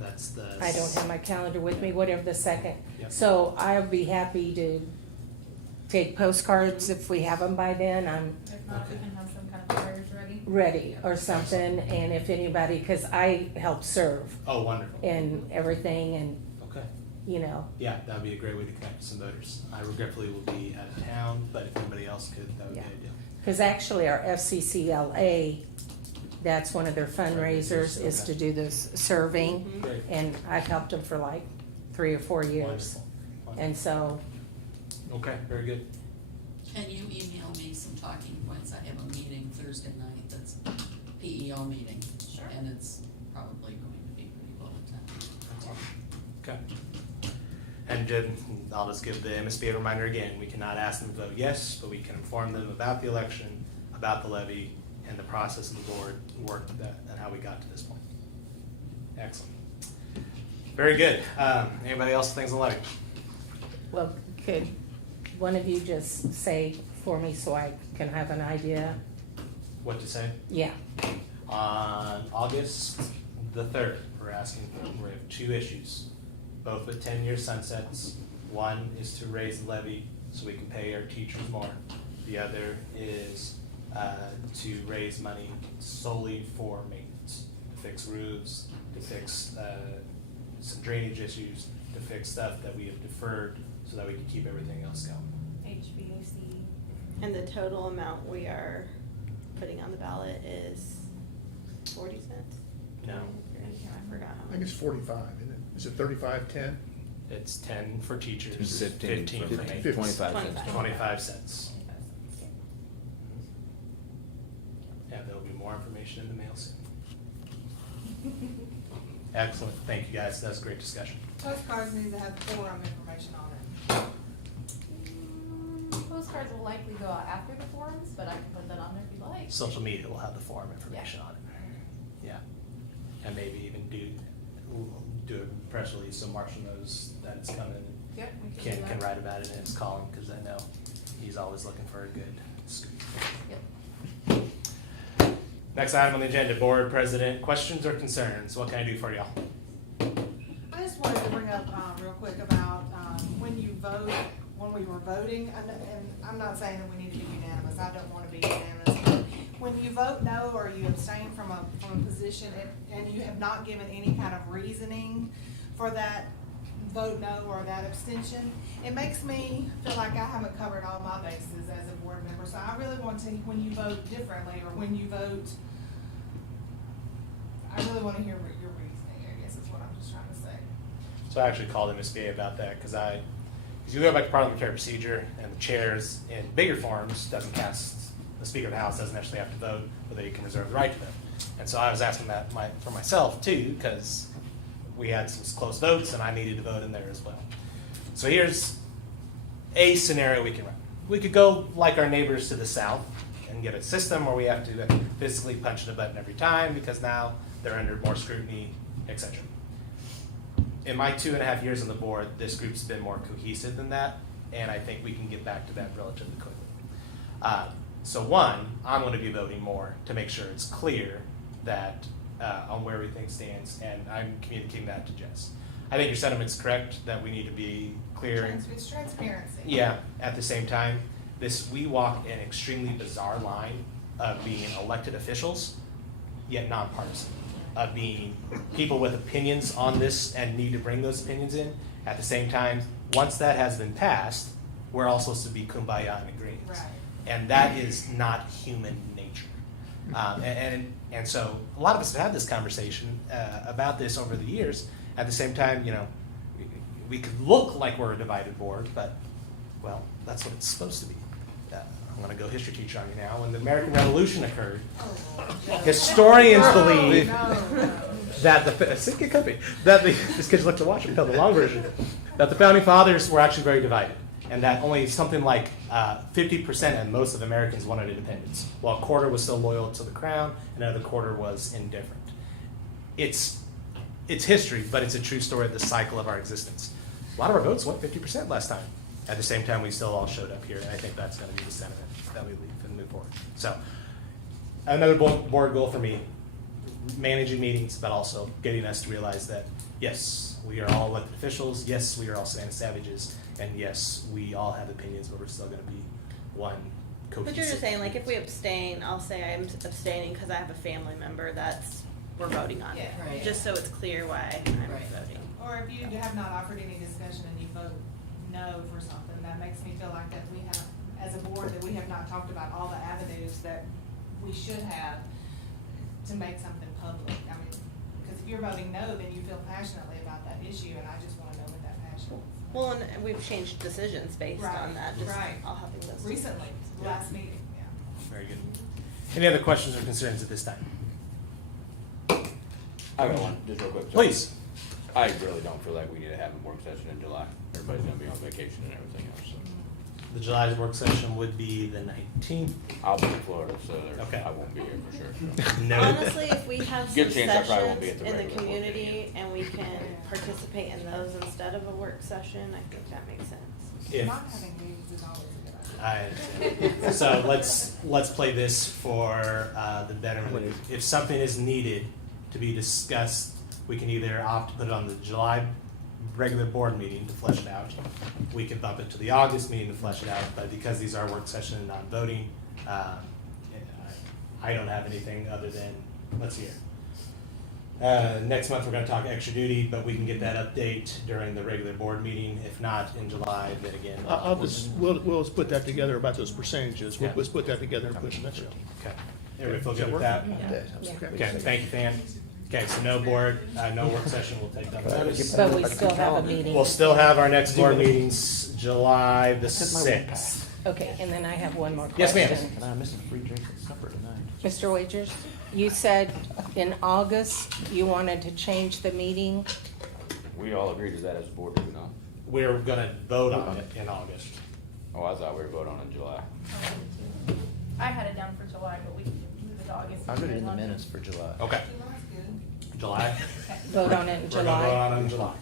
That's the. I don't have my calendar with me, whatever the second. Yep. So I'll be happy to take postcards if we have them by then. I'm If not, we can have some kind of flyers ready. ready or something. And if anybody, because I help serve Oh, wonderful. and everything and, Okay. you know, Yeah, that would be a great way to connect with some voters. I regretfully will be out of town, but if anybody else could, that would Yeah. be ideal. because actually our FCCLA, that's one of their fundraisers is to do this serving. Great. And I've helped them for like 3 or 4 years. Wonderful. Wonderful. And so, Okay, very good. Can you email me some talking points? I have a meeting Thursday night that's a PEO meeting. Sure. And it's probably going to be pretty well attended. That's awesome. Okay. And I'll just give the MSBA a reminder again, we cannot ask them to vote yes, but we can inform them about the election, about the levy, and the process of the board work and how we got to this point. Excellent. Very good. Anybody else with things on levy? well, could one of you just say for me so I can have an idea? What to say? Yeah, On August the 3rd, we have 2 issues, both with 10-year sunsets. One is to raise the levy so we can pay our teachers more. The other is to raise money solely for maintenance, to fix roofs, to fix some drainage issues, to fix stuff that we have deferred so that we can keep everything else going. HVAC. And the total amount we are putting on the ballot is 40 cents? No. I forgot how I much. think it's 45, isn't it? Is it 35, 10? It's 10 for teachers, 15 15 for for me. maintenance. 25 cents. 25 cents. Yeah, there'll be more information in the mail soon. Excellent, thank you guys, that was a great discussion. Postcards need to have forum information on it. Postcards will likely go out after the forums, but I can put that on there if you like. Social media will have the forum information on it. Yeah, and maybe even do a press release so Marshall knows that it's coming. Yep, we can do Ken that. can write about it in his column, because I know he's always looking for a good scoop. Yep. Next item on the agenda, board president, questions or concerns? What can I do for y'all? I just wanted to bring up, real quick about, when you vote, when we were voting, and I'm not saying that we need to be unanimous, I don't wanna be unanimous, but when you vote no or you abstain from a position and you have not given any kind of reasoning for that vote no or that abstention, it makes me feel like I haven't covered all my bases as a board member. So I really want to, when you vote differently or when you vote, I really want to hear your reasoning, I guess is what I'm just trying to say. So I actually called MSBA about that, because you go back to parliamentary procedure, and the chairs in bigger forums doesn't cast, the Speaker of the House doesn't actually have to vote, but they can reserve the right to vote. And so I was asking that for myself too, because we had some close votes and I needed to vote in there as well. So here's a scenario we can run. We could go like our neighbors to the south and get a system where we have to physically punch in a button every time, because now they're under more scrutiny, etc. In my 2.5 years on the board, this group's been more cohesive than that, and I think we can get back to that relatively quickly. So one, I'm going to be voting more to make sure it's clear that on where everything stands, and I'm communicating that to Jess. I think your sentiment's correct that we need to be clear. It's transparency. Yeah. At the same time, we walk an extremely bizarre line of being elected officials, yet nonpartisan, of being people with opinions on this and need to bring those opinions in. At the same time, once that has been passed, we're all supposed to be kumbaya and agreeing. Right. And that is not human nature. And so a lot of us have had this conversation about this over the years. At the same time, we could look like we're a divided board, but, well, that's what it's supposed to be. I'm going to go history teacher on you now. When the American Revolution occurred, historians believe that this kid's looked to watch it, tell the long version, that the founding fathers were actually very divided, and that only something like 50% and most of Americans wanted independence, while a quarter was still loyal to the crown, and another quarter was indifferent. It's history, but it's a true story of the cycle of our existence. A lot of our votes went 50% last time. At the same time, we still all showed up here, and I think that's going to be the sentiment that we leave and move forward. So, another board goal for me, managing meetings, but also getting us to realize that, yes, we are all elected officials, yes, we are all Savannah Savages, and yes, we all have opinions, but we're still going to be one cohesive. But you're just saying, like, if we abstain, I'll say I'm abstaining because I have a family member we're voting on it. Yeah. Right. Just so it's clear why I'm Right. voting. Or if you have not offered any discussion and you vote no for something, that makes me feel like that we have, as a board, that we have not talked about all the avenues that we should have to make something public. I mean, because if you're voting no, then you feel passionately about that issue, and I just wanna know what that passion is. Well, and we've changed decisions based Right, on that, just right. I'll have things listed. Recently, last meeting, yeah. Very good. Any other questions or concerns at this time? I got one, just real quick. Please. I really don't feel like we need to have a work session in July. Everybody's gonna be on vacation and everything else, so. The July's work session would be the 19th. I'll be in Florida, so Okay. I won't be here for sure. No. Honestly, if we have some Good chance I probably won't be sessions at the in the regular board community meeting. and we can participate in those instead of a work session, I think that makes sense. If, Not having meetings is always a good idea. so let's play this for the betterment. If something is needed to be discussed, we can either opt to put it on the July regular board meeting to flesh it out. We can bump it to the August meeting to flesh it out, but because these are work session and not voting, I don't have anything other than, let's see here. Next month, we're gonna talk extra duty, but we can get that update during the regular board meeting. If not, in July, then again. We'll put that together about those percentages. Yeah. Let's put that together and push that. Okay. Everybody feel good with that? Yeah. Okay, thank you, Fan. Okay, so no board, no work session, we'll take that notice. But we still have a meeting. We'll still have our next board meetings July the 6th. Okay, and then I have one more Yes, question. ma'am. And I'm missing free drinks at supper tonight. Mr. Wagers, you said in August you wanted to change the meeting. We all agreed to that as a board, did we not? We're gonna vote on it in August. Oh, I thought we were voting on it in July. I had it down for July, but we can move it to August. I'll put it in the minutes for July. Okay, July's good. July. Vote on it in We're gonna vote July. on it in July.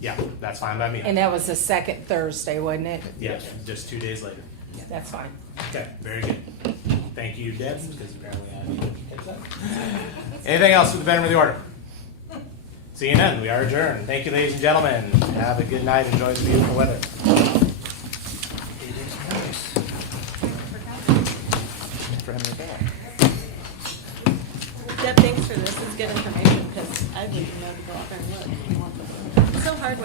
Yeah, that's fine by me. And that was the second Thursday, wasn't it? Yeah, just 2 days later. That's fine. Okay, very good. Thank you, Deb, because apparently I need to catch that. Anything else for the betterment of the order? Seeing none, we are adjourned. Thank you, ladies and gentlemen. Have a good night. Enjoy the beautiful weather. It is nice. For having me back. Deb, thanks for this, it's good information, because I wouldn't know to go out there and look.